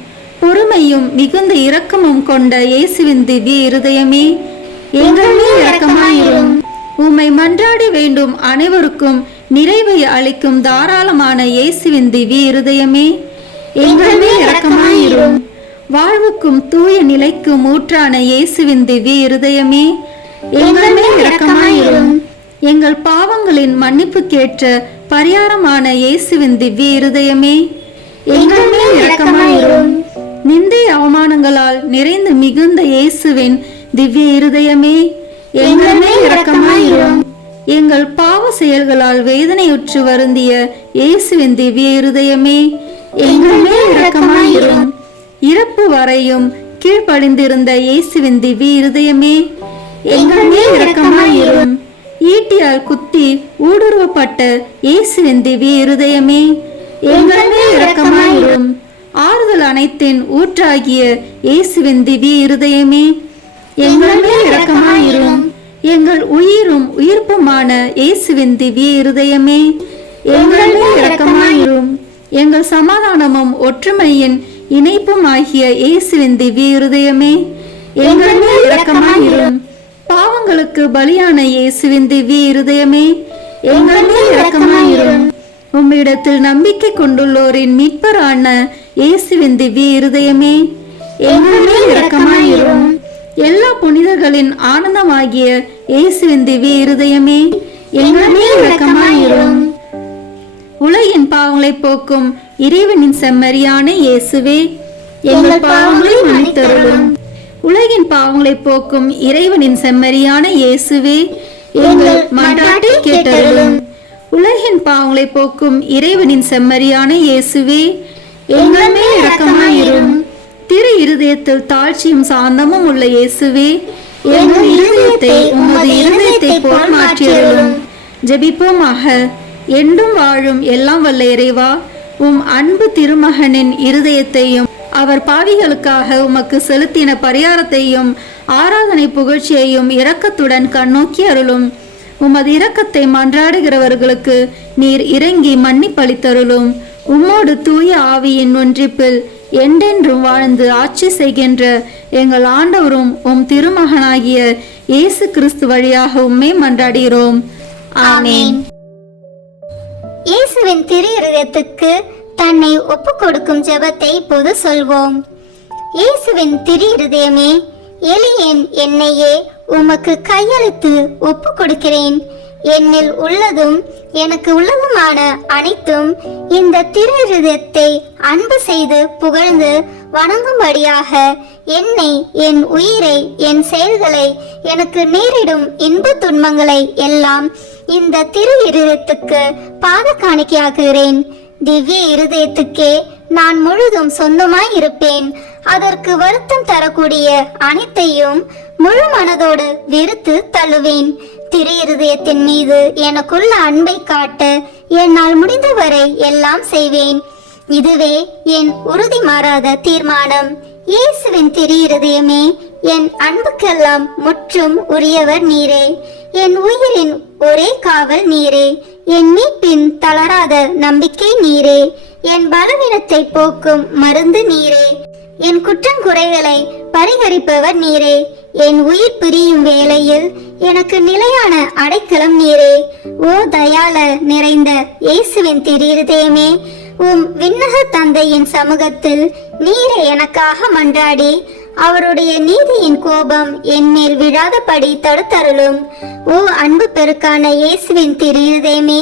பொறுமையும் மிகுந்த இரக்கமும் கொண்ட இயேசுவின் திவ்ய இருதயமே, எங்கள் மேல் இரக்கமாயிரும். உம்மை மன்றாடி வேண்டும் அனைவருக்கும் நிறைவை அளிக்கும் தாராளமான இயேசுவின் திவ்ய இருதயமே, எங்கள் மேல் இரக்கமாயிரும். வாழ்வுக்கும் தூய நிலைக்கும் ஊற்றான இயேசுவின் திவ்ய இருதயமே, எங்கள் மேல் இரக்கமாயிரும். எங்கள் பாவங்களின் மன்னிப்புக்கேற்ற பரிகாரமான இயேசுவின் திவ்ய இருதயமே, எங்கள் மேல் இரக்கமாயிரும். நிந்தை அவமானங்களால் நிறைந்து மிகுந்த இயேசுவின் திவ்ய இருதயமே, எங்கள் மேல் இரக்கமாயிரும். எங்கள் பாவ செயல்களால் வேதனையுற்று வருந்திய இயேசுவின் திவ்ய இருதயமே, எங்கள் மேல் இரக்கமாயிரும். இறப்பு வரையும் கீழ்ப்படிந்திருந்த இயேசுவின் திவ்ய இருதயமே, எங்கள் மேல் இரக்கமாயிரும். ஈட்டியால் குத்தி ஊடுருவப்பட்ட இயேசுவின் திவ்ய இருதயமே, எங்கள் மேல் இரக்கமாயிரும். ஆறுதல் அனைத்தின் ஊற்றாகிய இயேசுவின் திவ்ய இருதயமே, எங்கள் மேல் இரக்கமாயிரும். எங்கள் உயிரும் உயிர்ப்புமான இயேசுவின் திவ்ய இருதயமே, எங்கள் மேல் இரக்கமாயிரும். எங்கள் சமாதானமும் ஒற்றுமையின் இணைப்பும் ஆகிய இயேசுவின் திவ்ய இருதயமே, எங்கள் மேல் இரக்கமாயிரும். பாவங்களுக்கு பலியான இயேசுவின் திவ்ய இருதயமே, எங்கள் மேல் இரக்கமாயிரும். உம்மிடத்தில் நம்பிக்கை கொண்டுள்ளோரின் மீட்பரான இயேசுவின் திவ்ய இருதயமே, எங்கள் மேல் இரக்கமாயிரும். எல்லா புனிதர்களின் ஆனந்தமாகிய இயேசுவின் திவ்ய இருதயமே, எங்கள் மேல் இரக்கமாயிரும். உலகின் பாவங்களை போக்கும் இறைவனின் செம்மறியான இயேசுவே, எங்கள் பாவங்களை மன்னித்தருளும். உலகின் பாவங்களை போக்கும் இறைவனின் செம்மறியான இயேசுவே, எங்கள் மன்றாட்டை கேட்டருளும். உலகின் பாவங்களை போக்கும் இறைவனின் செம்மறியான இயேசுவே, எங்கள் மேல் இரக்கமாயிரும். திரு இருதயத்தில் தாழ்ச்சியும் சாந்தமும் உள்ள இயேசுவே, எங்கள் இருதயத்தை உமது இருதயத்தை போல் மாற்றியருளும். ஜெபிப்போமாக. என்றும் வாழும் எல்லாம் வல்ல இறைவா, உம் அன்பு திருமகனின் இருதயத்தையும் அவர் பாவிகளுக்காக உமக்கு செலுத்தின பரிகாரத்தையும் ஆராதனை புகழ்ச்சியையும் இரக்கத்துடன் கண்ணோக்கி அருளும். உமது இரக்கத்தை மன்றாடுகிறவர்களுக்கு நீர் இறங்கி மன்னிப்பளித்தருளும். உம்மோடு தூய ஆவியின் ஒன்றிப்பில் என்றென்றும் வாழ்ந்து ஆட்சி செய்கின்ற எங்கள் ஆண்டவரும் உம் திருமகனாகிய இயேசு கிறிஸ்து வழியாக உம்மை மன்றாடுகிறோம். ஆமென். இயேசுவின் திரு இருதயத்துக்கு தன்னை ஒப்பு கொடுக்கும் ஜெபத்தை இப்போது சொல்வோம். இயேசுவின் திரு இருதயமே, எளியேன் என்னையே உமக்கு கையளித்து ஒப்பு கொடுக்கிறேன். என்னில் உள்ளதும் எனக்கு உள்ளதுமான அனைத்தும் இந்த திரு இருதயத்தை அன்பு செய்து புகழ்ந்து வணங்கும்படியாக என்னை, என் உயிரை, என் செயல்களை, எனக்கு நேரிடும் இன்ப துன்பங்களை எல்லாம் இந்த திரு இருதயத்துக்கு பாத காணிக்கையாக்குகிறேன். திவ்ய இருதயத்துக்கே நான் முழுதும் சொந்தமாய் இருப்பேன். அதற்கு வருத்தம் தரக்கூடிய அனைத்தையும் முழு மனதோடு வெறுத்து தள்ளுவேன். திரு இருதயத்தின் மீது எனக்குள்ள அன்பை காட்ட என்னால் முடிந்தவரை எல்லாம் செய்வேன். இதுவே என் உறுதி மாறாத தீர்மானம். இயேசுவின் திரு இருதயமே, என் அன்புக்கெல்லாம் முற்றும் உரியவர் நீரே. என் உயிரின் ஒரே காவல் நீரே. என் மீட்பின் தளராத நம்பிக்கை நீரே. என் பலவீனத்தை போக்கும் மருந்து நீரே. என் குற்றங்குறைகளை பரிகரிப்பவர் நீரே. என் உயிர் பிரியும் வேளையில் எனக்கு நிலையான அடைக்கலம் நீரே. ஓ தயாள நிறைந்த இயேசுவின் திரு இருதயமே, உம் விண்ணக தந்தையின் சமூகத்தில் நீரே எனக்காக மன்றாடி அவருடைய நீதியின் கோபம் என் மேல் விழாதபடி தடுத்தருளும். ஓ அன்பு பெருக்கான இயேசுவின் திரு இருதயமே,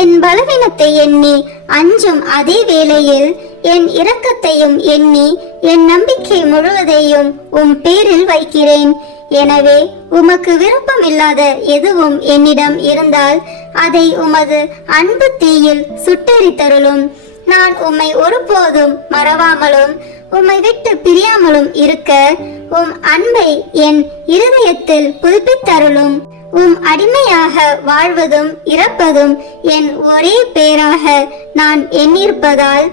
என் பலவீனத்தை எண்ணி அஞ்சும் அதே வேளையில் என் இரக்கத்தையும் எண்ணி என் நம்பிக்கை முழுவதையும் உம் பேரில் வைக்கிறேன். எனவே உமக்கு விருப்பமில்லாத எதுவும் என்னிடம் இருந்தால் அதை உமது அன்பு தீயில் சுட்டெரித்தருளும். நான் உம்மை ஒருபோதும் மறவாமலும் உம்மை விட்டு பிரியாமலும் இருக்க உம் அன்பை என் இருதயத்தில் புதுப்பித்தருளும். உம் அடிமையாக வாழ்வதும் இறப்பதும் என் ஒரே பேராக நான் எண்ணிருப்பதால்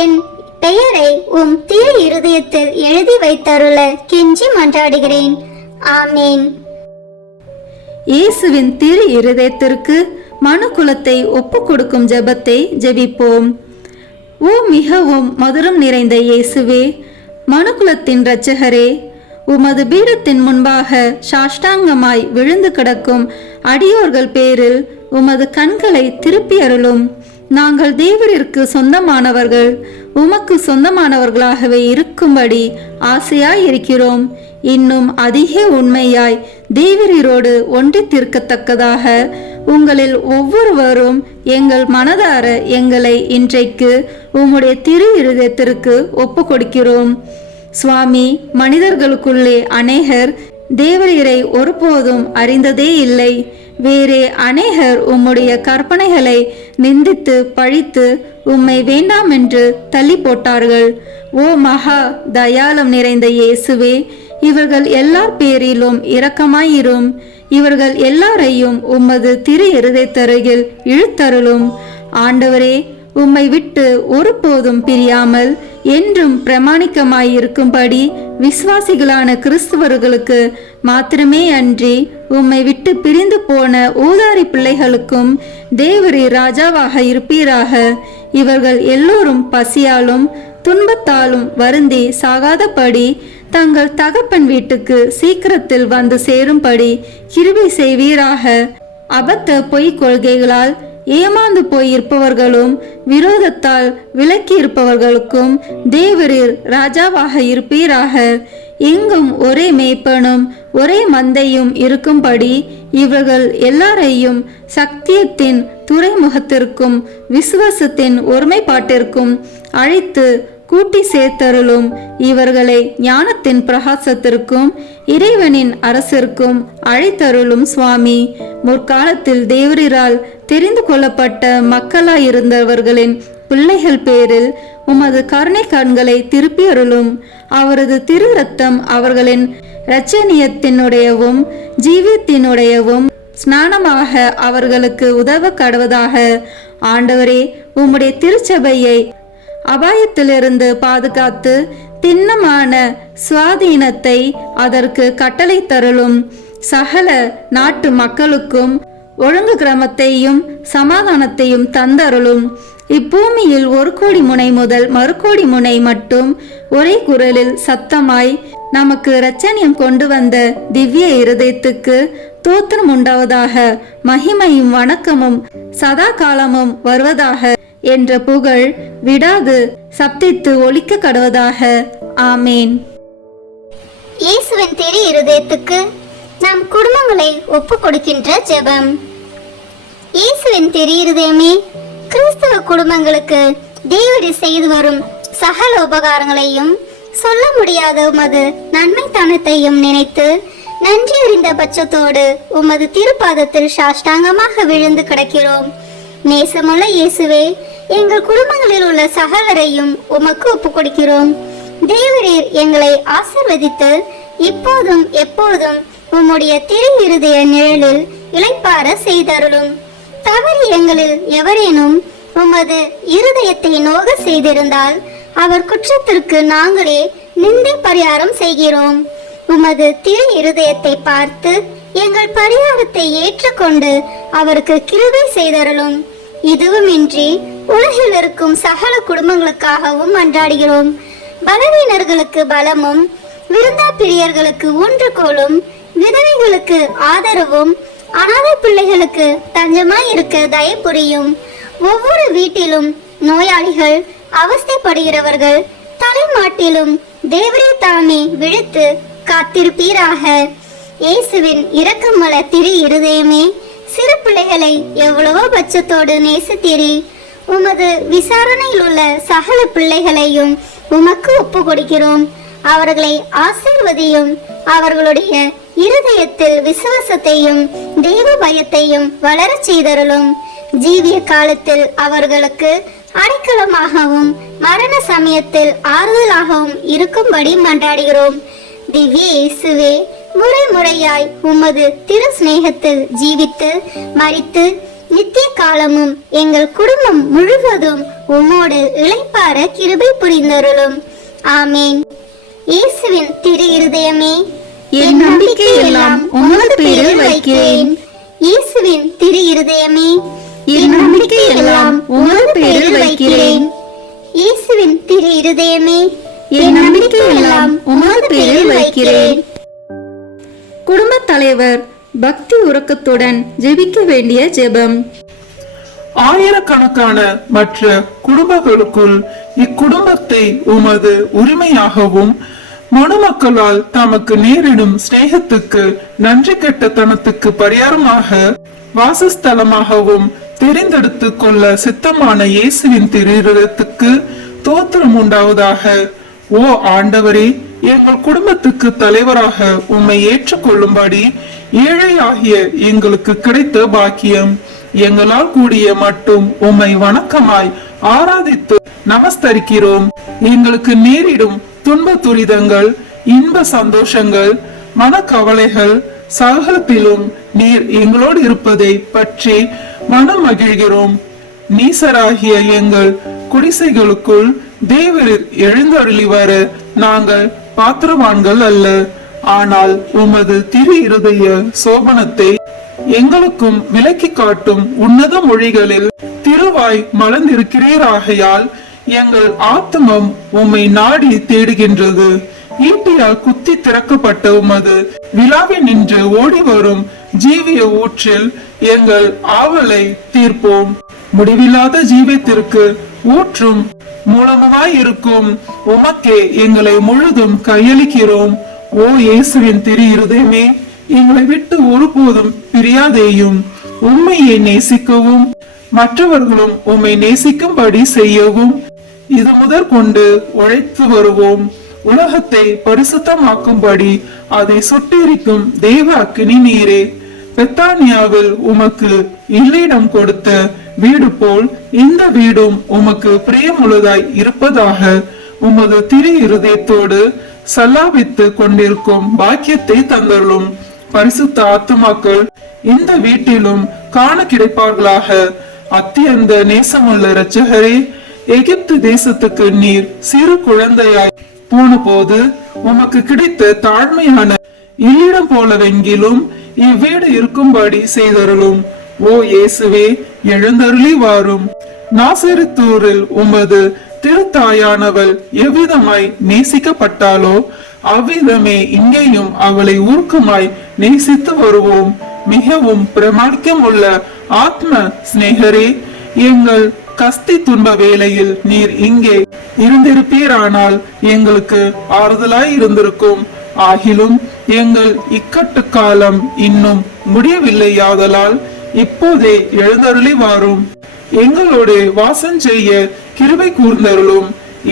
என் பெயரை உம் திரு இருதயத்தில் எழுதி வைத்தருள கெஞ்சி மன்றாடுகிறேன். ஆமேன். இயேசுவின் திரு இருதயத்திற்கு மனுக்குலத்தை ஒப்பு கொடுக்கும் ஜெபத்தை ஜெபிப்போம். ஓ மிகவும் மதுரம் நிறைந்த இயேசுவே, மனுக்குலத்தின் இரட்சகரே, உமது பீடத்தின் முன்பாக சாஷ்டாங்கமாய் விழுந்து கிடக்கும் அடியோர்கள் பேரில் உமது கண்களை திருப்பி அருளும். நாங்கள் தேவரிற்கு சொந்தமானவர்கள், உமக்கு சொந்தமானவர்களாகவே இருக்கும்படி ஆசையாய் இருக்கிறோம். இன்னும் அதிக உண்மையாய் தேவரீரோடு ஒன்றித்திருக்கத்தக்கதாக உங்களில் ஒவ்வொருவரும் எங்கள் மனதார எங்களை இன்றைக்கு உம்முடைய திரு இருதயத்திற்கு ஒப்பு கொடுக்கிறோம். சுவாமி, மனிதர்களுக்குள்ளே அநேகர் தேவரீரை ஒருபோதும் அறிந்ததே இல்லை. வேறே அநேகர் உம்முடைய கற்பனைகளை நிந்தித்து பழித்து உம்மை வேண்டாம் என்று தள்ளி போட்டார்கள். ஓ மகா தயாளம் நிறைந்த இயேசுவே, இவர்கள் எல்லார் பேரிலும் இரக்கமாயிரும். இவர்கள் எல்லாரையும் உமது திரு இருதயத்தருகில் இழுத்தருளும். ஆண்டவரே, உம்மை விட்டு ஒருபோதும் பிரியாமல் என்றும் பிரமாணிக்கமாயிருக்கும்படி விசுவாசிகளான கிறிஸ்துவர்களுக்கு மாத்திரமே அன்றி உம்மை விட்டு பிரிந்து போன ஊதாரி பிள்ளைகளுக்கும் தேவரீ ராஜாவாக இருப்பீராக. இவர்கள் எல்லோரும் பசியாலும் துன்பத்தாலும் வருந்தி சாகாதபடி தங்கள் தகப்பன் வீட்டுக்கு சீக்கிரத்தில் வந்து சேரும்படி கிருபை செய்வீராக. அபத்த பொய் கொள்கைகளால் ஏமாந்து போயிருப்பவர்களும் விரோதத்தால் விலக்கி இருப்பவர்களுக்கும் தேவரீர் ராஜாவாக இருப்பீராக. எங்கும் ஒரே மேய்ப்பனும் ஒரே மந்தையும் இருக்கும்படி இவர்கள் எல்லாரையும் சத்தியத்தின் துறைமுகத்திற்கும் விசுவாசத்தின் ஒருமைப்பாட்டிற்கும் அழைத்து கூட்டி சேர்த்தருளும். இவர்களை ஞானத்தின் பிரகாசத்திற்கும் இறைவனின் அரசிற்கும் அழைத்தருளும். சுவாமி, முற்காலத்தில் தேவரீரால் தெரிந்து கொள்ளப்பட்ட மக்களாயிருந்தவர்களின் பிள்ளைகள் பேரில் உமது கருணை கண்களை திருப்பி அருளும். அவரது திரு ரத்தம் அவர்களின் இரட்சணியத்தினுடையவும் ஜீவியத்தினுடையவும் ஸ்நானமாக அவர்களுக்கு உதவ கடவதாக. ஆண்டவரே, உம்முடைய திருச்சபையை அபாயத்திலிருந்து பாதுகாத்து திண்ணமான சுவாதீனத்தை அதற்கு கட்டளை தருளும். சகல நாட்டு மக்களுக்கும் ஒழுங்கு கிரமத்தையும் சமாதானத்தையும் தந்தருளும். இப்பூமியில் 1 கோடி முனை முதல் 1 கோடி முனை மட்டும் ஒரே குரலில் சத்தமாய் நமக்கு இரட்சணியம் கொண்டு வந்த திவ்ய இருதயத்துக்கு தோத்திரம் உண்டாவதாக. மகிமையும் வணக்கமும் சதா காலமும் வருவதாக என்ற புகழ் விடாது சப்தித்து ஒலிக்க கடவதாக. ஆமேன். இயேசுவின் திரு இருதயத்துக்கு நம் குடும்பங்களை ஒப்பு கொடுக்கின்ற ஜெபம். இயேசுவின் திரு இருதயமே, கிறிஸ்தவ குடும்பங்களுக்கு தேவரீர் செய்து வரும் சகல உபகாரங்களையும் சொல்ல முடியாத உமது நன்மைத்தனத்தையும் நினைத்து நன்றி அறிந்த பட்சத்தோடு உமது திருப்பாதத்தில் சாஷ்டாங்கமாக விழுந்து கிடக்கிறோம். நேசமுள்ள இயேசுவே, எங்கள் குடும்பங்களில் உள்ள சகலரையும் உமக்கு ஒப்பு கொடுக்கிறோம். தேவரீர் எங்களை ஆசீர்வதித்து இப்போதும் எப்போதும் உம்முடைய திரு இருதய நிழலில் இளைப்பார செய்தருளும். தவறு எங்களில் எவரேனும் உமது இருதயத்தை நோக செய்திருந்தால் அவர் குற்றத்திற்கு நாங்களே நிந்தை பரிகாரம் செய்கிறோம். உமது திரு இருதயத்தை பார்த்து எங்கள் பரிகாரத்தை ஏற்றுக்கொண்டு அவருக்கு கிருபை செய்தருளும். இதுவுமின்றி உலகில் இருக்கும் சகல குடும்பங்களுக்காகவும் மன்றாடுகிறோம். பலவீனர்களுக்கு பலமும் விருந்தா பிரியர்களுக்கு ஊன்றுகோலும் விதவைகளுக்கு ஆதரவும் அனாதை பிள்ளைகளுக்கு தஞ்சமாய் இருக்க தயை புரியும். ஒவ்வொரு வீட்டிலும் நோயாளிகள் அவஸ்தைப்படுகிறவர்கள் தலைமாட்டிலும் தேவரே தாமே விழித்து காத்திருப்பீராக. இயேசுவின் இரக்கமுள்ள திரு இருதயமே, சிறு பிள்ளைகளை எவ்வளவோ பட்சத்தோடு நேசித்தீரே. உமது விசாரணையில் உள்ள சகல பிள்ளைகளையும் உமக்கு ஒப்பு கொடுக்கிறோம். அவர்களை ஆசீர்வதியும். அவர்களுடைய இருதயத்தில் விசுவாசத்தையும் தெய்வ பயத்தையும் வளரச் செய்தருளும். ஜீவிய காலத்தில் அவர்களுக்கு அடைக்கலமாகவும் மரண சமயத்தில் ஆறுதலாகவும் இருக்கும்படி மன்றாடுகிறோம். திவ்ய இயேசுவே, முறை முறையாய் உமது திரு சிநேகத்தில் ஜீவித்து மரித்து நித்திய காலமும் எங்கள் குடும்பம் முழுவதும் உம்மோடு இளைப்பாற கிருபை புரிந்தருளும். ஆமேன். இயேசுவின் திரு இருதயமே, என் நம்பிக்கை எல்லாம் உமது பேரில் வைக்கிறேன். இயேசுவின் திரு இருதயமே, என் நம்பிக்கை எல்லாம் உமது பேரில் வைக்கிறேன். இயேசுவின் திரு இருதயமே, என் நம்பிக்கை எல்லாம் உமது பேரில் வைக்கிறேன். குடும்ப தலைவர் பக்தி உறக்கத்துடன் ஜெபிக்க வேண்டிய ஜெபம். ஆயிரக்கணக்கான மற்ற குடும்பங்களுக்குள் இக்குடும்பத்தை உமது உரிமையாகவும் மனுமக்களால் தமக்கு நேரிடும் சிநேகத்துக்கு நன்றி கெட்டத்தனத்துக்கு பரிகாரமாக வாசஸ்தலமாகவும் தெரிந்தெடுத்து கொள்ள சித்தமான இயேசுவின் திருத்துக்கு தோத்திரம் உண்டாவதாக. ஓ ஆண்டவரே, எங்கள் குடும்பத்துக்கு தலைவராக உம்மை ஏற்றுக்கொள்ளும்படி ஏழை ஆகிய எங்களுக்கு கிடைத்த பாக்கியம். எங்களால் கூடிய மட்டும் உம்மை வணக்கமாய் ஆராதித்து நமஸ்தரிக்கிறோம். எங்களுக்கு நேரிடும் துன்ப துரிதங்கள், இன்ப சந்தோஷங்கள், மனக்கவலைகள் சகலத்திலும் நீர் எங்களோடு இருப்பதை பற்றி மனம் மகிழ்கிறோம். நீசராகிய எங்கள் குடிசைகளுக்குள் தேவரீர் எழுந்தருளி வர நாங்கள் பாத்திரவான்கள் அல்ல. ஆனால் உமது திரு இருதய சோபனத்தை எங்களுக்கும் விலக்கி காட்டும் உன்னத மொழிகளில் திருவாய் மலர்ந்திருக்கிறீராகையால் எங்கள் ஆத்மம் உம்மை நாடி தேடுகின்றது. ஈட்டியால் குத்தி திறக்கப்பட்ட உமது விழாவில் நின்று ஓடி வரும் ஜீவிய ஊற்றில் எங்கள் ஆவலை தீர்ப்போம். முடிவில்லாத ஜீவத்திற்கு ஊற்றும் மூலமாய் இருக்கும் உமக்கே எங்களை முழுதும் கையளிக்கிறோம். ஓ இயேசுவின் திரு இருதயமே, எங்களை விட்டு ஒருபோதும் பிரியாதேயும். உம்மையை நேசிக்கவும் மற்றவர்களும் உம்மை நேசிக்கும்படி செய்யவும் இது முதற் கொண்டு உழைத்து வருவோம். உலகத்தை பரிசுத்தமாக்கும்படி அதை சுட்டெரிக்கும் தேவ அக்கினி நீரே, பெத்தானியாவில் உமக்கு இல்லிடம் கொடுத்த வீடு போல் இந்த வீடும் உமக்கு பிரியமுள்ளதாய் இருப்பதாக. உமது திரு இருதயத்தோடு சல்லாபித்து கொண்டிருக்கும் பாக்கியத்தை தந்தருளும். பரிசுத்த ஆத்துமாக்கள் இந்த வீட்டிலும் காண கிடைப்பார்களாக. அத்தியந்த நேசமுள்ள இரட்சகரே, எகிப்து தேசத்துக்கு நீர் சிறு குழந்தையாய் போன போது உமக்கு கிடைத்த தாழ்மையான இல்லிடம் போலவெங்கிலும் இவ்வீடு இருக்கும்படி செய்தருளும். ஓ இயேசுவே, எழுந்தருளி வாரும். நாசரித்தூரில் உமது திருத்தாயானவள் எவ்விதமாய் நேசிக்கப்பட்டாலோ அவ்விதமே இங்கேயும் அவளை ஊர்க்கமாய் நேசித்து வருவோம். மிகவும் பிரமாணிக்கம் உள்ள ஆத்ம சிநேகரே, எங்கள் கஸ்தி துன்ப வேளையில் நீர் இங்கே இருந்திருப்பீரானால் எங்களுக்கு ஆறுதலாய் இருந்திருக்கும். ஆகிலும் எங்கள் இக்கட்டு காலம் இன்னும் முடியவில்லையாதலால் இப்போதே எழுந்தருளி வாரும். எங்களோடு வாசம் செய்ய கிருபை கூர்ந்தருளும்.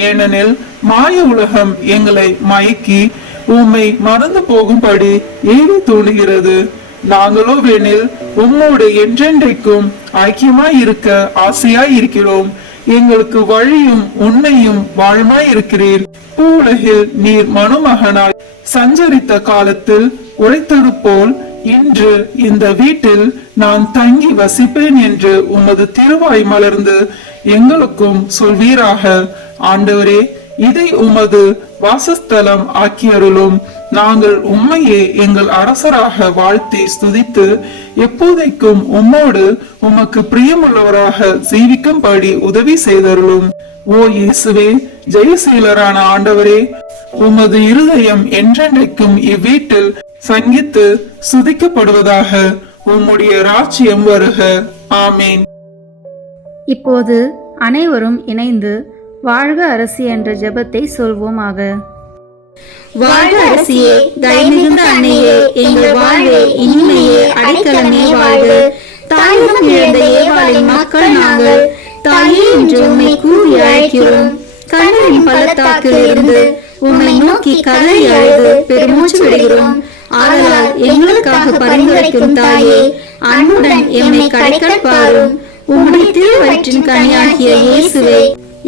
ஏனெனில் மாய உலகம் எங்களை மயக்கி உம்மை மறந்து போகும்படி ஏவி தோணுகிறது. நாங்களோ வேணில் உம்மோடு என்றென்றைக்கும் ஐக்கியமாய் இருக்க ஆசையாய் இருக்கிறோம். எங்களுக்கு வழியும் உண்மையும் வாழ்மாய் இருக்கிறீர். பூவுலகில் நீர் மனுமகனாய் சஞ்சரித்த காலத்தில் உரைத்தது போல் இன்று இந்த வீட்டில் நான் தங்கி வசிப்பேன் என்று உமது திருவாய் மலர்ந்து எங்களுக்கும் சொல்வீராக. ஆண்டவரே, இதை உமது வாசஸ்தலம் ஆக்கியருளும். நாங்கள் உம்மையே எங்கள் அரசராக வாழ்த்தி ஸ்துதித்து எப்போதைக்கும் உம்மோடு உமக்கு பிரியமுள்ளவராக ஜீவிக்கும்படி உதவி செய்தருளும். ஓ இயேசுவே, ஜெயசீலரான ஆண்டவரே, உமது இருதயம் என்றென்றைக்கும் இவ்வீட்டில் சங்கித்து சுதிக்கப்படுவதாக. உம்முடைய ராஜ்யம் வருக. ஆமேன். இப்போது அனைவரும் இணைந்து வாழ்க அரசி என்ற ஜெபத்தை சொல்வோமாக. வாழ்க அரசியே, தயமிகுந்த அன்னையே, எங்கள் வாழ்வே, இனிமையே, அடைக்கலமே வாழ்க. தாயகம் இழந்த ஏவாளின் மக்கள் நாங்கள், தாயே என்று உம்மை கூவி அழைக்கிறோம். கண்ணரின் பள்ளத்தாக்கில் இருந்து உம்மை நோக்கி கதறி அழுது பெருமூச்சு விடுகிறோம். ஆதலால் எங்களுக்காக பரிந்துரைக்கும் தாயே, அன்புடன் எம்மை கடைக்கண் பாரும். உம்முடைய திருவயிற்றின் கனியாகிய இயேசுவே,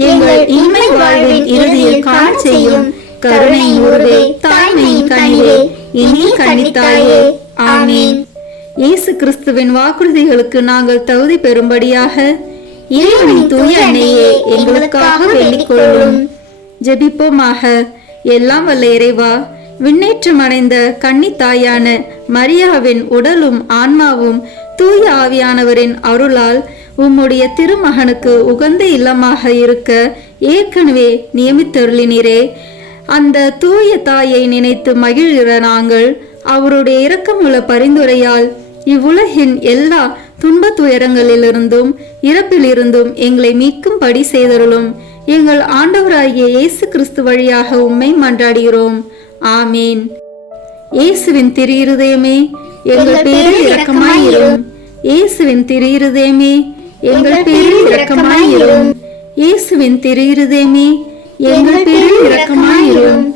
எங்கள் இன்மை வாழ்வின் இறுதியில் காண செய்யும். கருணையின் உருவே, தாய்மையின் கனிவே, இனிய கன்னித்தாயே. ஆமீன். இயேசு கிறிஸ்துவின் வாக்குறுதிகளுக்கு நாங்கள் தகுதி பெறும்படியாக இறைவனின் தூய அன்னையே, எங்களுக்காக வேண்டிக் கொள்ளும். ஜெபிப்போமாக. எல்லாம் வல்ல இறைவா, விண்ணேற்றம் அடைந்த கன்னித்தாயான மரியாவின் உடலும் ஆன்மாவும் தூய ஆவியானவரின் அருளால் உம்முடைய திருமகனுக்கு உகந்த இல்லமாக இருக்க ஏற்கனவே நியமித்தருளினரே. அந்த தூய தாயை நினைத்து மகிழ்கிற நாங்கள் அவருடைய இரக்கமுள்ள பரிந்துரையால் இவ்வுலகின் எல்லா துன்ப துயரங்களிலிருந்தும் இறப்பிலிருந்தும் எங்களை மீட்கும்படி செய்தருளும். எங்கள் ஆண்டவராகிய இயேசு கிறிஸ்து வழியாக உம்மை மன்றாடுகிறோம். ஆமீன். இயேசுவின் திரு இருதயமே, எங்கள் பேரில் இரக்கமாயிரும். இயேசுவின் திரு இருதயமே, எங்கள் பேரில் இரக்கமாயிரும். இயேசுவின் திரு இருதயமே, எங்கள் பேரில் இரக்கமாயிரும்.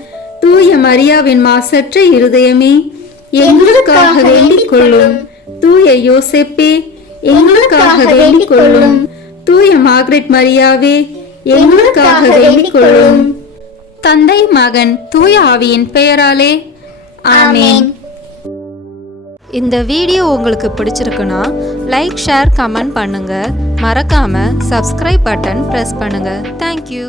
தூய மரியாவின் மாசற்ற இருதயமே, எங்களுக்காக வேண்டிக் கொள்ளும். தூய யோசேப்பே, எங்களுக்காக வேண்டிக் கொள்ளும். தூய மார்கரெட் மரியாவே, எங்களுக்காக வேண்டிக் கொள்ளும். தந்தை, மகன், தூய ஆவியின் பெயராலே ஆமென். இந்த வீடியோ உங்களுக்கு பிடிச்சிருக்குன்னா லைக், ஷேர், கமெண்ட் பண்ணுங்க. மறக்காம சப்ஸ்கிரைப் பட்டன் பிரஸ் பண்ணுங்க. தேங்க்யூ.